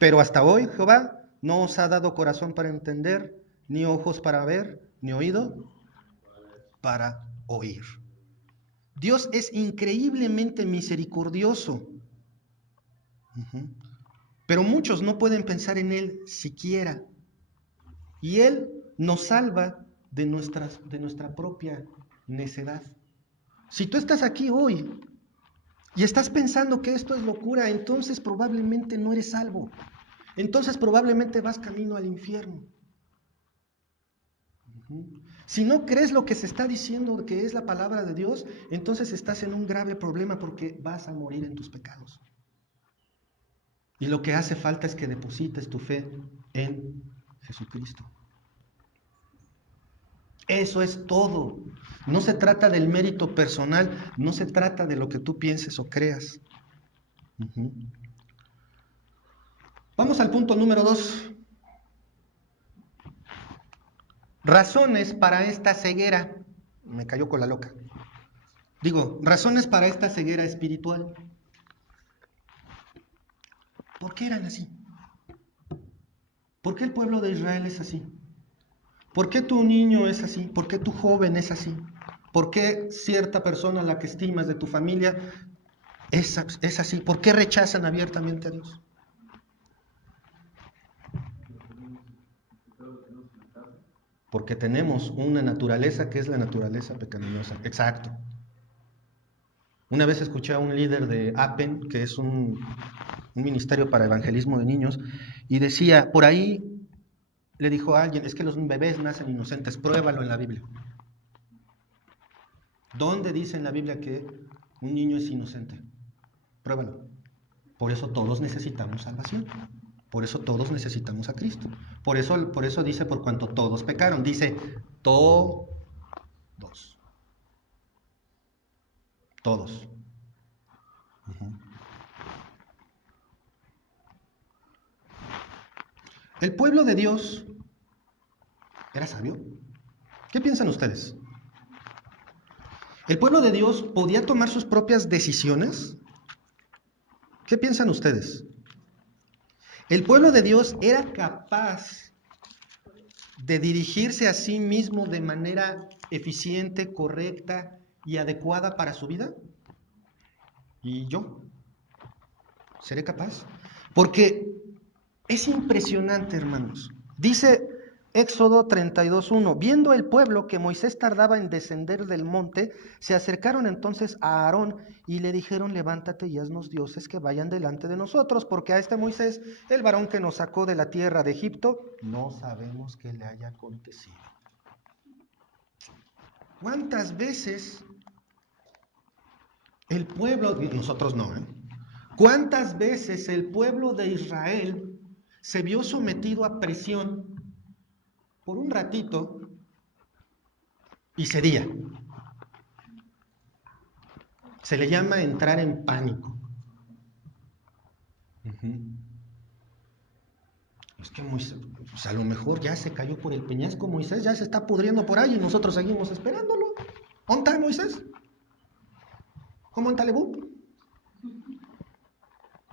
Pero hasta hoy, Jehová, no os ha dado corazón para entender, ni ojos para ver, ni oído para oír. Dios es increíblemente misericordioso. Pero muchos no pueden pensar en Él siquiera. Y Él nos salva de nuestra propia necedad. Si tú estás aquí hoy y estás pensando que esto es locura, entonces probablemente no eres salvo. entonces probablemente vas camino al infierno. Si no crees lo que se está diciendo que es la palabra de Dios, entonces estás en un grave problema porque vas a morir en tus pecados. Y lo que hace falta es que deposites tu fe en Jesucristo. Eso es todo. No se trata del mérito personal, no se trata de lo que tú pienses o creas. Vamos al punto número 2. Razones para esta ceguera. Me cayó con la loca. Digo, razones para esta ceguera espiritual. ¿Por qué eran así? ¿Por qué el pueblo de Israel es así? ¿Por qué tu niño es así? ¿Por qué tu joven es así? ¿Por qué cierta persona a la que estimas de tu familia es así? ¿Por qué rechazan abiertamente a Dios? Porque tenemos una naturaleza que es la naturaleza pecaminosa. Exacto. Una vez escuché a un líder de APEN, que es un ministerio para evangelismo de niños, y decía, por ahí le dijo a alguien, es que los bebés nacen inocentes, pruébalo en la Biblia. ¿Dónde dice en la Biblia que un niño es inocente? Pruébalo. Por eso todos necesitamos salvación. Por eso todos necesitamos a Cristo. Por eso dice, por cuanto todos pecaron. Dice, todos. Todos. El pueblo de Dios era sabio. ¿Qué piensan ustedes? ¿El pueblo de Dios podía tomar sus propias decisiones? ¿Qué piensan ustedes? El pueblo de Dios era capaz de dirigirse a sí mismo de manera eficiente, correcta y adecuada para su vida. ¿Y yo? ¿Seré capaz? Porque es impresionante, hermanos. Dice Éxodo 32:1, viendo el pueblo que Moisés tardaba en descender del monte, se acercaron entonces a Aarón y le dijeron, levántate y haznos dioses que vayan delante de nosotros, porque a este Moisés, el varón que nos sacó de la tierra de Egipto, no sabemos qué le haya acontecido. ¿Cuántas veces el pueblo, nosotros no, ¿cuántas veces el pueblo de Israel se vio sometido a presión por un ratito y cedía? Se le llama entrar en pánico. Es que Moisés, pues a lo mejor ya se cayó por el peñasco, Moisés ya se está pudriendo por ahí y nosotros seguimos esperándolo. ¿Dónde está Moisés? ¿Cómo en Talebú?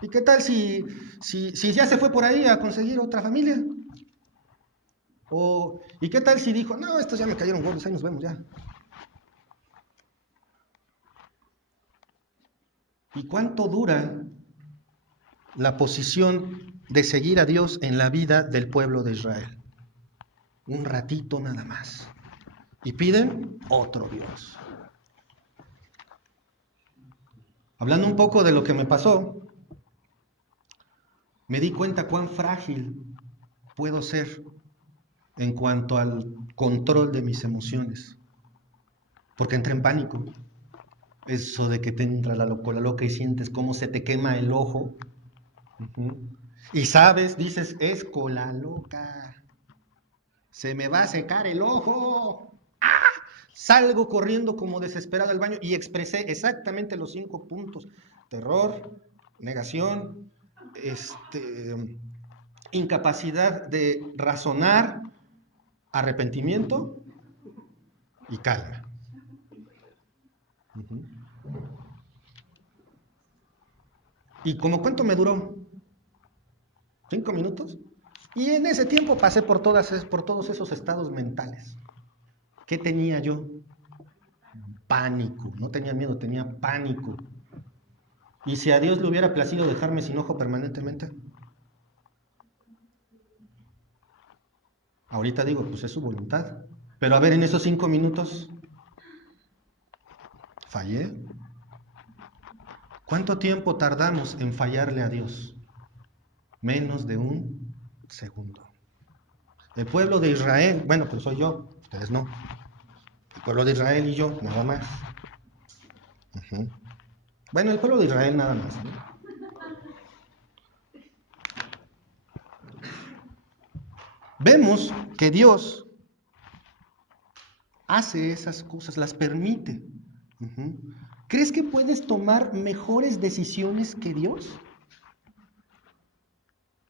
¿Y qué tal si ya se fue por ahí a conseguir otra familia? ¿Y qué tal si dijo, no, estos ya me cayeron gordos, ahí nos vemos ya? ¿Y cuánto dura la posición de seguir a Dios en la vida del pueblo de Israel? Un ratito nada más. Y piden otro Dios. Hablando un poco de lo que me pasó, me di cuenta cuán frágil puedo ser en cuanto al control de mis emociones. Porque entré en pánico. Eso de que te entra la loca y sientes cómo se te quema el ojo. Y sabes, dices, es cola loca. Se me va a secar el ojo. ¡Ah! Salgo corriendo como desesperado al baño y expresé exactamente los 5 puntos. Terror, negación, incapacidad de razonar, arrepentimiento y calma. ¿Y como cuánto me duró? 5 minutos. Y en ese tiempo pasé por todos esos estados mentales. ¿Qué tenía yo? Pánico. No tenía miedo, tenía pánico. ¿Y si a Dios le hubiera placido dejarme sin ojo permanentemente? Ahorita digo, pues es su voluntad. Pero a ver, en esos 5 minutos, fallé. ¿Cuánto tiempo tardamos en fallarle a Dios? Menos de un segundo. El pueblo de Israel, bueno, pues soy yo, ustedes no. El pueblo de Israel y yo, nada más. Uh-huh. Bueno, el pueblo de Israel nada más, ¿no? Vemos que Dios hace esas cosas, las permite. Uh-huh. ¿Crees que puedes tomar mejores decisiones que Dios?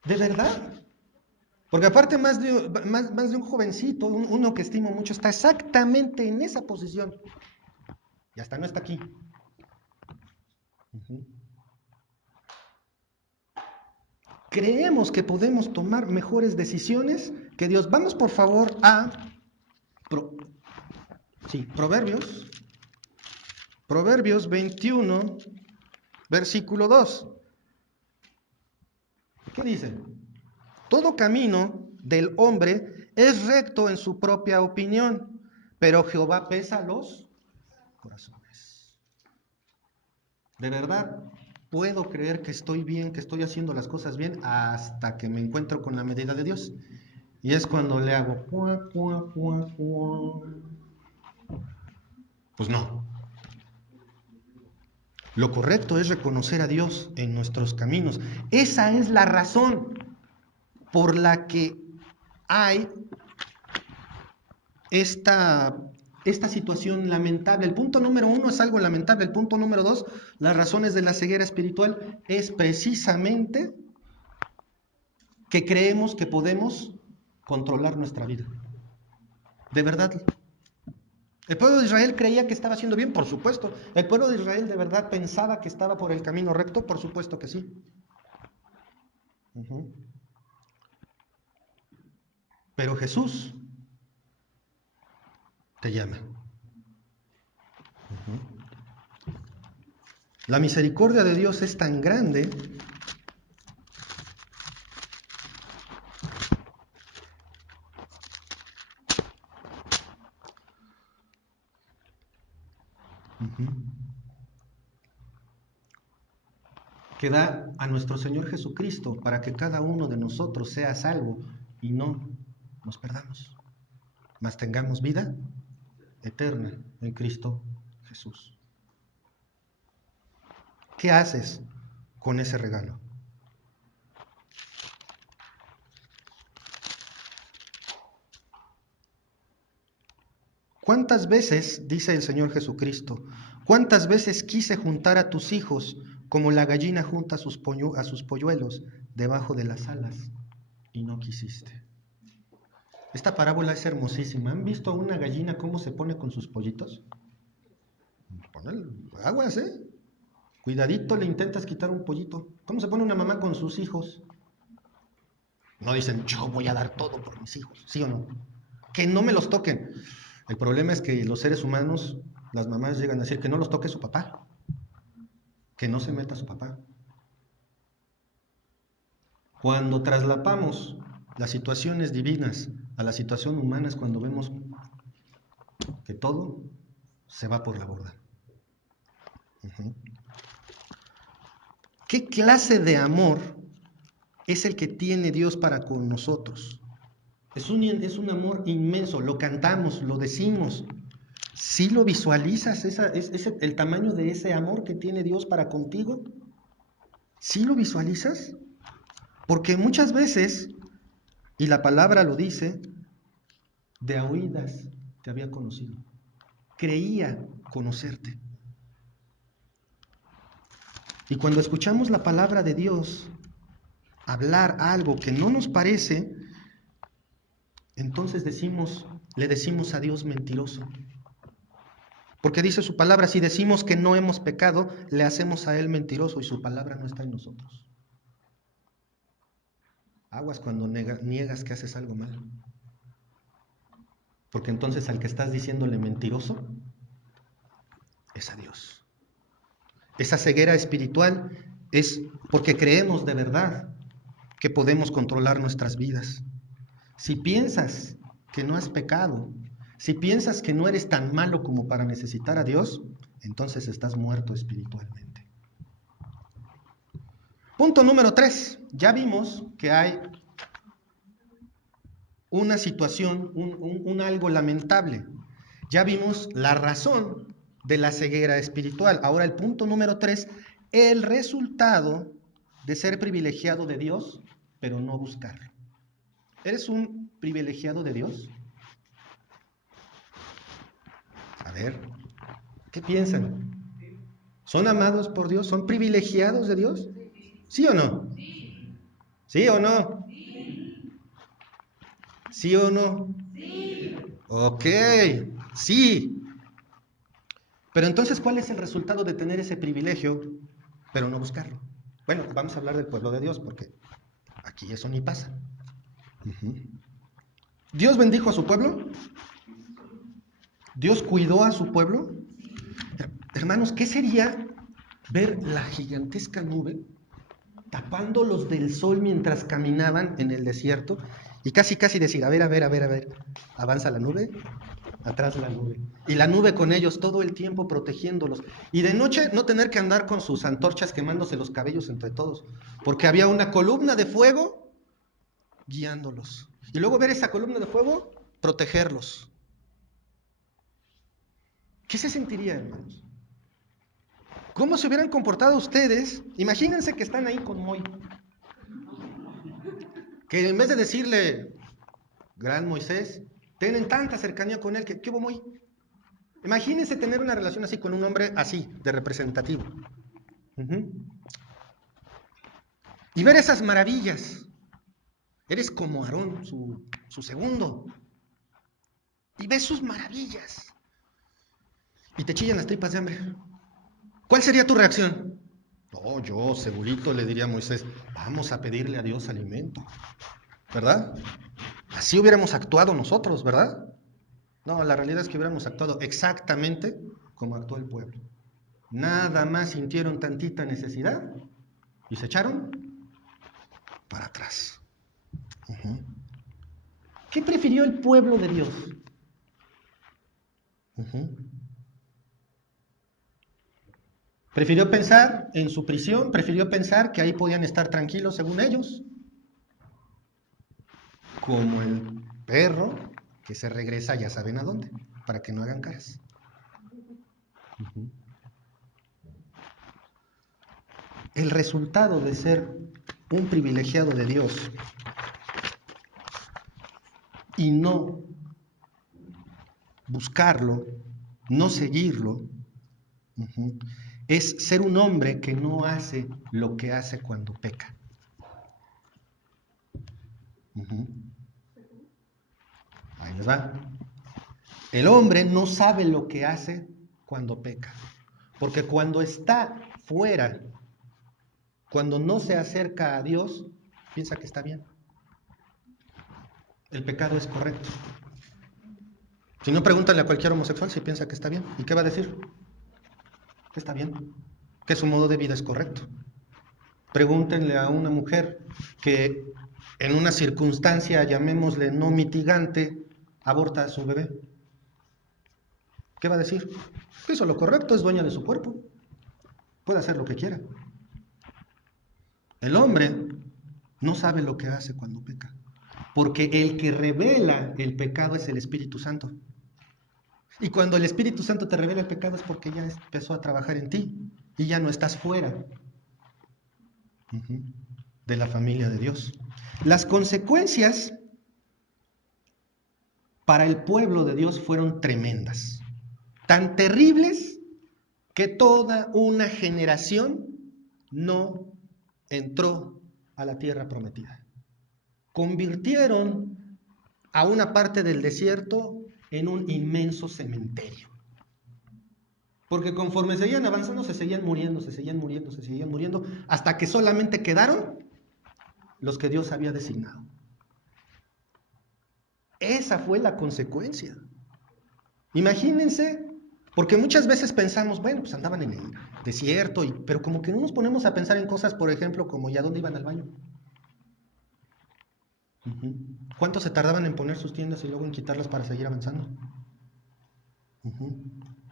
¿De verdad? Porque aparte más de un jovencito, uno que estimo mucho, está exactamente en esa posición. Y hasta no está aquí. Uh-huh. Creemos que podemos tomar mejores decisiones que Dios. Vamos por favor a Proverbios 21, versículo 2. ¿Qué dice? Todo camino del hombre es recto en su propia opinión, pero Jehová pesa los corazones. De verdad, puedo creer que estoy bien, que estoy haciendo las cosas bien, hasta que me encuentro con la medida de Dios. Y es cuando le hago pues no. Lo correcto es reconocer a Dios en nuestros caminos. Esa es la razón por la que hay esta situación lamentable. El punto número 1 es algo lamentable. El punto número 2, las razones de la ceguera espiritual, es precisamente que creemos que podemos controlar nuestra vida. De verdad. ¿El pueblo de Israel creía que estaba haciendo bien? Por supuesto. ¿El pueblo de Israel de verdad pensaba que estaba por el camino recto? Por supuesto que sí. Uh-huh. Pero Jesús te llama. Uh-huh. La misericordia de Dios es tan grande que da a nuestro Señor Jesucristo para que cada uno de nosotros sea salvo y no nos perdamos, mas tengamos vida eterna en Cristo Jesús. ¿Qué haces con ese regalo? ¿Cuántas veces, dice el Señor Jesucristo, cuántas veces quise juntar a tus hijos como la gallina junta a sus polluelos debajo de las alas y no quisiste? Esta parábola es hermosísima. ¿Han visto a una gallina cómo se pone con sus pollitos? Ponle aguas, ¿eh? Cuidadito, le intentas quitar un pollito. ¿Cómo se pone una mamá con sus hijos? No dicen, yo voy a dar todo por mis hijos, ¿sí o no? Que no me los toquen. El problema es que los seres humanos, las mamás llegan a decir que no los toque su papá, que no se meta su papá. Cuando traslapamos las situaciones divinas a la situación humana es cuando vemos que todo se va por la borda. Uh-huh. ¿Qué clase de amor es el que tiene Dios para con nosotros? Es un amor inmenso, lo cantamos, lo decimos. ¿Sí lo visualizas, el tamaño de ese amor que tiene Dios para contigo? ¿Sí lo visualizas? Porque muchas veces, y la palabra lo dice, de a oídas te había conocido. Creía conocerte. Y cuando escuchamos la palabra de Dios hablar algo que no nos parece, entonces le decimos a Dios mentiroso. Porque dice su palabra, si decimos que no hemos pecado, le hacemos a Él mentiroso y su palabra no está en nosotros. Aguas cuando niegas que haces algo mal. Porque entonces al que estás diciéndole mentiroso es a Dios. Esa ceguera espiritual es porque creemos de verdad que podemos controlar nuestras vidas. Si piensas que no has pecado, si piensas que no eres tan malo como para necesitar a Dios, entonces estás muerto espiritualmente. Punto número 3. Ya vimos que hay una situación, un algo lamentable. Ya vimos la razón de la ceguera espiritual. Ahora el punto número 3, el resultado de ser privilegiado de Dios, pero no buscarlo. ¿Eres un privilegiado de Dios? A ver, ¿qué piensan? ¿Son amados por Dios? ¿Son privilegiados de Dios? ¿Sí o no? ¿Sí o no? ¿Sí o no? Ok, sí. Pero entonces, ¿cuál es el resultado de tener ese privilegio, pero no buscarlo? Bueno, vamos a hablar del pueblo de Dios, porque aquí eso ni pasa. ¿Dios bendijo a su pueblo? ¿Dios cuidó a su pueblo? Hermanos, ¿qué sería ver la gigantesca nube tapándolos del sol mientras caminaban en el desierto? Y casi decir, a ver, avanza la nube, atrás la nube. Y la nube con ellos todo el tiempo protegiéndolos. Y de noche no tener que andar con sus antorchas quemándose los cabellos entre todos, porque había una columna de fuego guiándolos. Y luego ver esa columna de fuego protegerlos. ¿Qué se sentiría, hermanos? ¿Cómo se hubieran comportado ustedes? Imagínense que están ahí con Moy. Que en vez de decirle, gran Moisés, tienen tanta cercanía con él, que ¿qué hubo, Moy? Imagínense tener una relación así con un hombre así, de representativo. Y ver esas maravillas. Eres como Aarón, su segundo. Y ves sus maravillas. Y te chillan las tripas de hambre. ¿Cuál sería tu reacción? No, yo segurito le diría a Moisés, vamos a pedirle a Dios alimento. ¿Verdad? Así hubiéramos actuado nosotros, ¿verdad? No, la realidad es que hubiéramos actuado exactamente como actuó el pueblo. Nada más sintieron tantita necesidad y se echaron para atrás. ¿Qué prefirió el pueblo de Dios? Prefirió pensar en su prisión, prefirió pensar que ahí podían estar tranquilos según ellos, como el perro que se regresa ya saben a dónde, para que no hagan caras. El resultado de ser un privilegiado de Dios y no buscarlo, no seguirlo, es ser un hombre que no hace lo que hace cuando peca. Ahí les va. El hombre no sabe lo que hace cuando peca, porque cuando está fuera, cuando no se acerca a Dios, piensa que está bien. El pecado es correcto. Si no, pregúntale a cualquier homosexual si piensa que está bien. ¿Y qué va a decir? Que está bien, que su modo de vida es correcto. Pregúntenle a una mujer que en una circunstancia, llamémosle no mitigante, aborta a su bebé. ¿Qué va a decir? Que hizo lo correcto, es dueña de su cuerpo. Puede hacer lo que quiera. El hombre no sabe lo que hace cuando peca, porque el que revela el pecado es el Espíritu Santo. Y cuando el Espíritu Santo te revela el pecado es porque ya empezó a trabajar en ti y ya no estás fuera de la familia de Dios. Las consecuencias para el pueblo de Dios fueron tremendas, tan terribles que toda una generación no entró a la tierra prometida. Convirtieron a una parte del desierto en un inmenso cementerio. Porque conforme seguían avanzando, se seguían muriendo, hasta que solamente quedaron los que Dios había designado. Esa fue la consecuencia. Imagínense, porque muchas veces pensamos, bueno, pues andaban en el desierto, pero como que no nos ponemos a pensar en cosas, por ejemplo, como ya dónde iban al baño. ¿Cuánto se tardaban en poner sus tiendas y luego en quitarlas para seguir avanzando?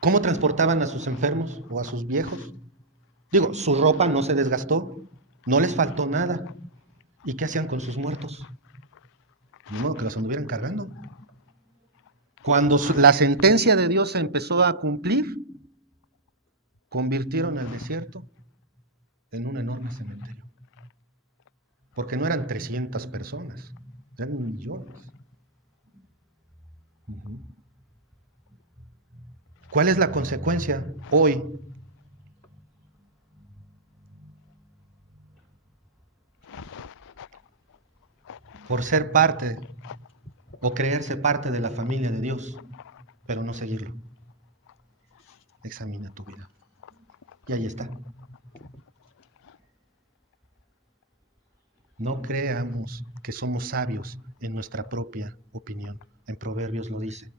¿Cómo transportaban a sus enfermos o a sus viejos? Digo, su ropa no se desgastó, No les faltó nada. ¿Y qué hacían con sus muertos? De modo que los anduvieran cargando. Cuando la sentencia de Dios se empezó a cumplir, convirtieron el desierto en un enorme cementerio. Porque no eran 300 personas, eran millones. ¿Cuál es la consecuencia hoy? Por ser parte o creerse parte de la familia de Dios, pero no seguirlo. Examina tu vida. Y ahí está. No creamos que somos sabios en nuestra propia opinión. En Proverbios lo dice.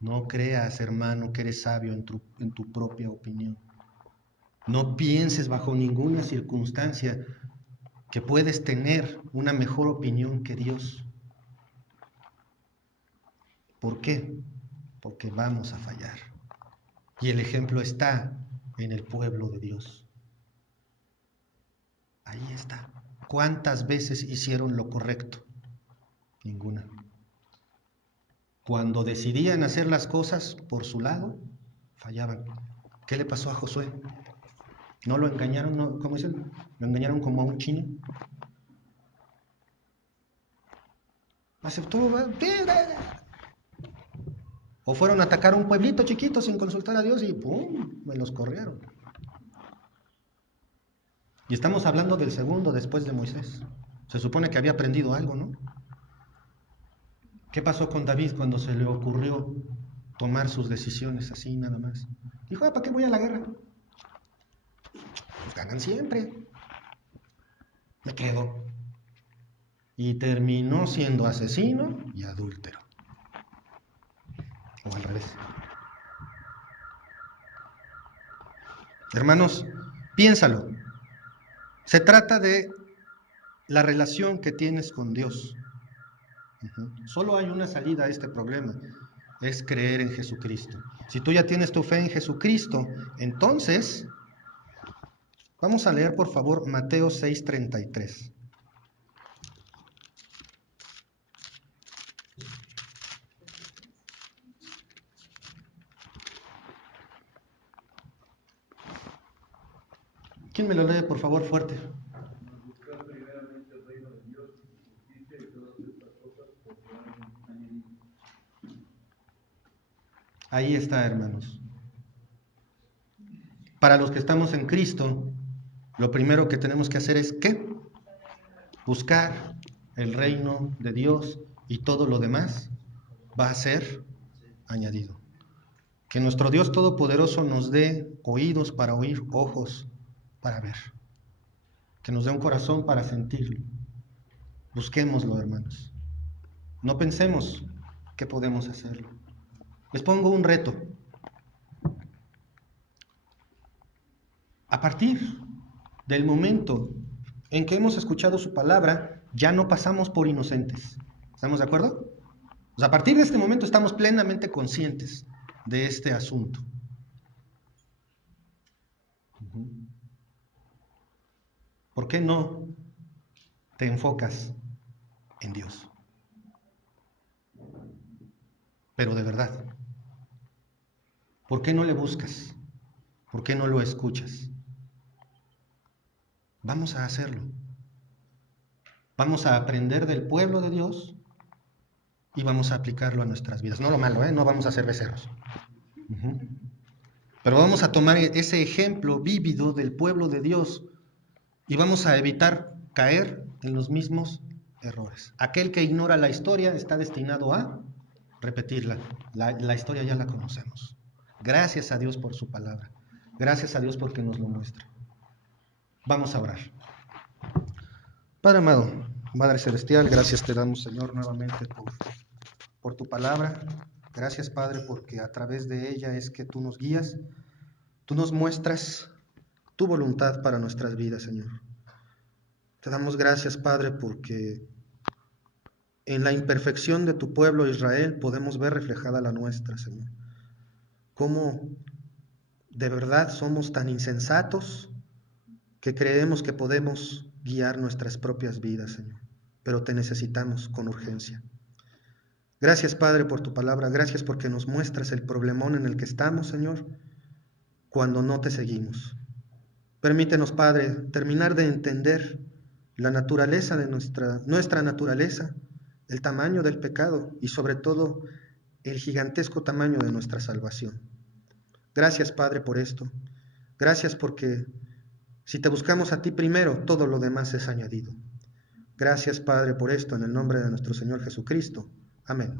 No creas, hermano, que eres sabio en tu propia opinión. No pienses bajo ninguna circunstancia que puedes tener una mejor opinión que Dios. ¿Por qué? Porque vamos a fallar. Y el ejemplo está en el pueblo de Dios. Ahí está. ¿Cuántas veces hicieron lo correcto? Ninguna. Cuando decidían hacer las cosas por su lado, fallaban. ¿Qué le pasó a Josué? ¿No lo engañaron? ¿No? ¿Cómo dicen? ¿Lo engañaron como a un chino? ¿Aceptó? ¿O fueron a atacar a un pueblito chiquito sin consultar a Dios y ¡pum! Me los corrieron? Y estamos hablando del segundo después de Moisés. Se supone que había aprendido algo, ¿no? ¿Qué pasó con David cuando se le ocurrió tomar sus decisiones así nada más? Dijo, ¿para qué voy a la guerra? Pues ganan siempre. Me quedo. Y terminó siendo asesino y adúltero. O al revés. Hermanos, piénsalo. Se trata de la relación que tienes con Dios. Solo hay una salida a este problema, es creer en Jesucristo. Si tú ya tienes tu fe en Jesucristo, entonces, vamos a leer por favor Mateo 6:33. ¿Quién me lo lee por favor fuerte? Buscar primeramente el reino de Dios y su justicia, y todas estas cosas os serán añadidas. Ahí está, hermanos. Para los que estamos en Cristo, lo primero que tenemos que hacer es ¿qué? Buscar el reino de Dios y todo lo demás va a ser añadido. Que nuestro Dios Todopoderoso nos dé oídos para oír, ojos para ver. Que nos dé un corazón para sentirlo. Busquémoslo, hermanos. No pensemos que podemos hacerlo. Les pongo un reto. A partir del momento en que hemos escuchado su palabra, ya no pasamos por inocentes. ¿Estamos de acuerdo? O sea, a partir de este momento estamos plenamente conscientes de este asunto. ¿Por qué no te enfocas en Dios? Pero de verdad. ¿Por qué no le buscas? ¿Por qué no lo escuchas? Vamos a hacerlo. Vamos a aprender del pueblo de Dios y vamos a aplicarlo a nuestras vidas. No lo malo, no vamos a ser becerros. Pero vamos a tomar ese ejemplo vívido del pueblo de Dios y vamos a evitar caer en los mismos errores. Aquel que ignora la historia está destinado a repetirla. La historia ya la conocemos. Gracias a Dios por su palabra. Gracias a Dios porque nos lo muestra. Vamos a orar. Padre amado, Madre Celestial, gracias te damos, Señor, nuevamente por tu palabra. Gracias, Padre, porque a través de ella es que tú nos guías, tú nos muestras tu voluntad para nuestras vidas, Señor. Te damos gracias, Padre, porque en la imperfección de tu pueblo Israel podemos ver reflejada la nuestra, Señor. Cómo de verdad somos tan insensatos que creemos que podemos guiar nuestras propias vidas, Señor, pero te necesitamos con urgencia. Gracias, Padre, por tu palabra. Gracias porque nos muestras el problemón en el que estamos, Señor, cuando no te seguimos. Permítenos, Padre, terminar de entender la naturaleza de nuestra naturaleza, el tamaño del pecado y sobre todo el gigantesco tamaño de nuestra salvación. Gracias, Padre, por esto. Gracias porque si te buscamos a ti primero, todo lo demás es añadido. Gracias, Padre, por esto, en el nombre de nuestro Señor Jesucristo. Amén.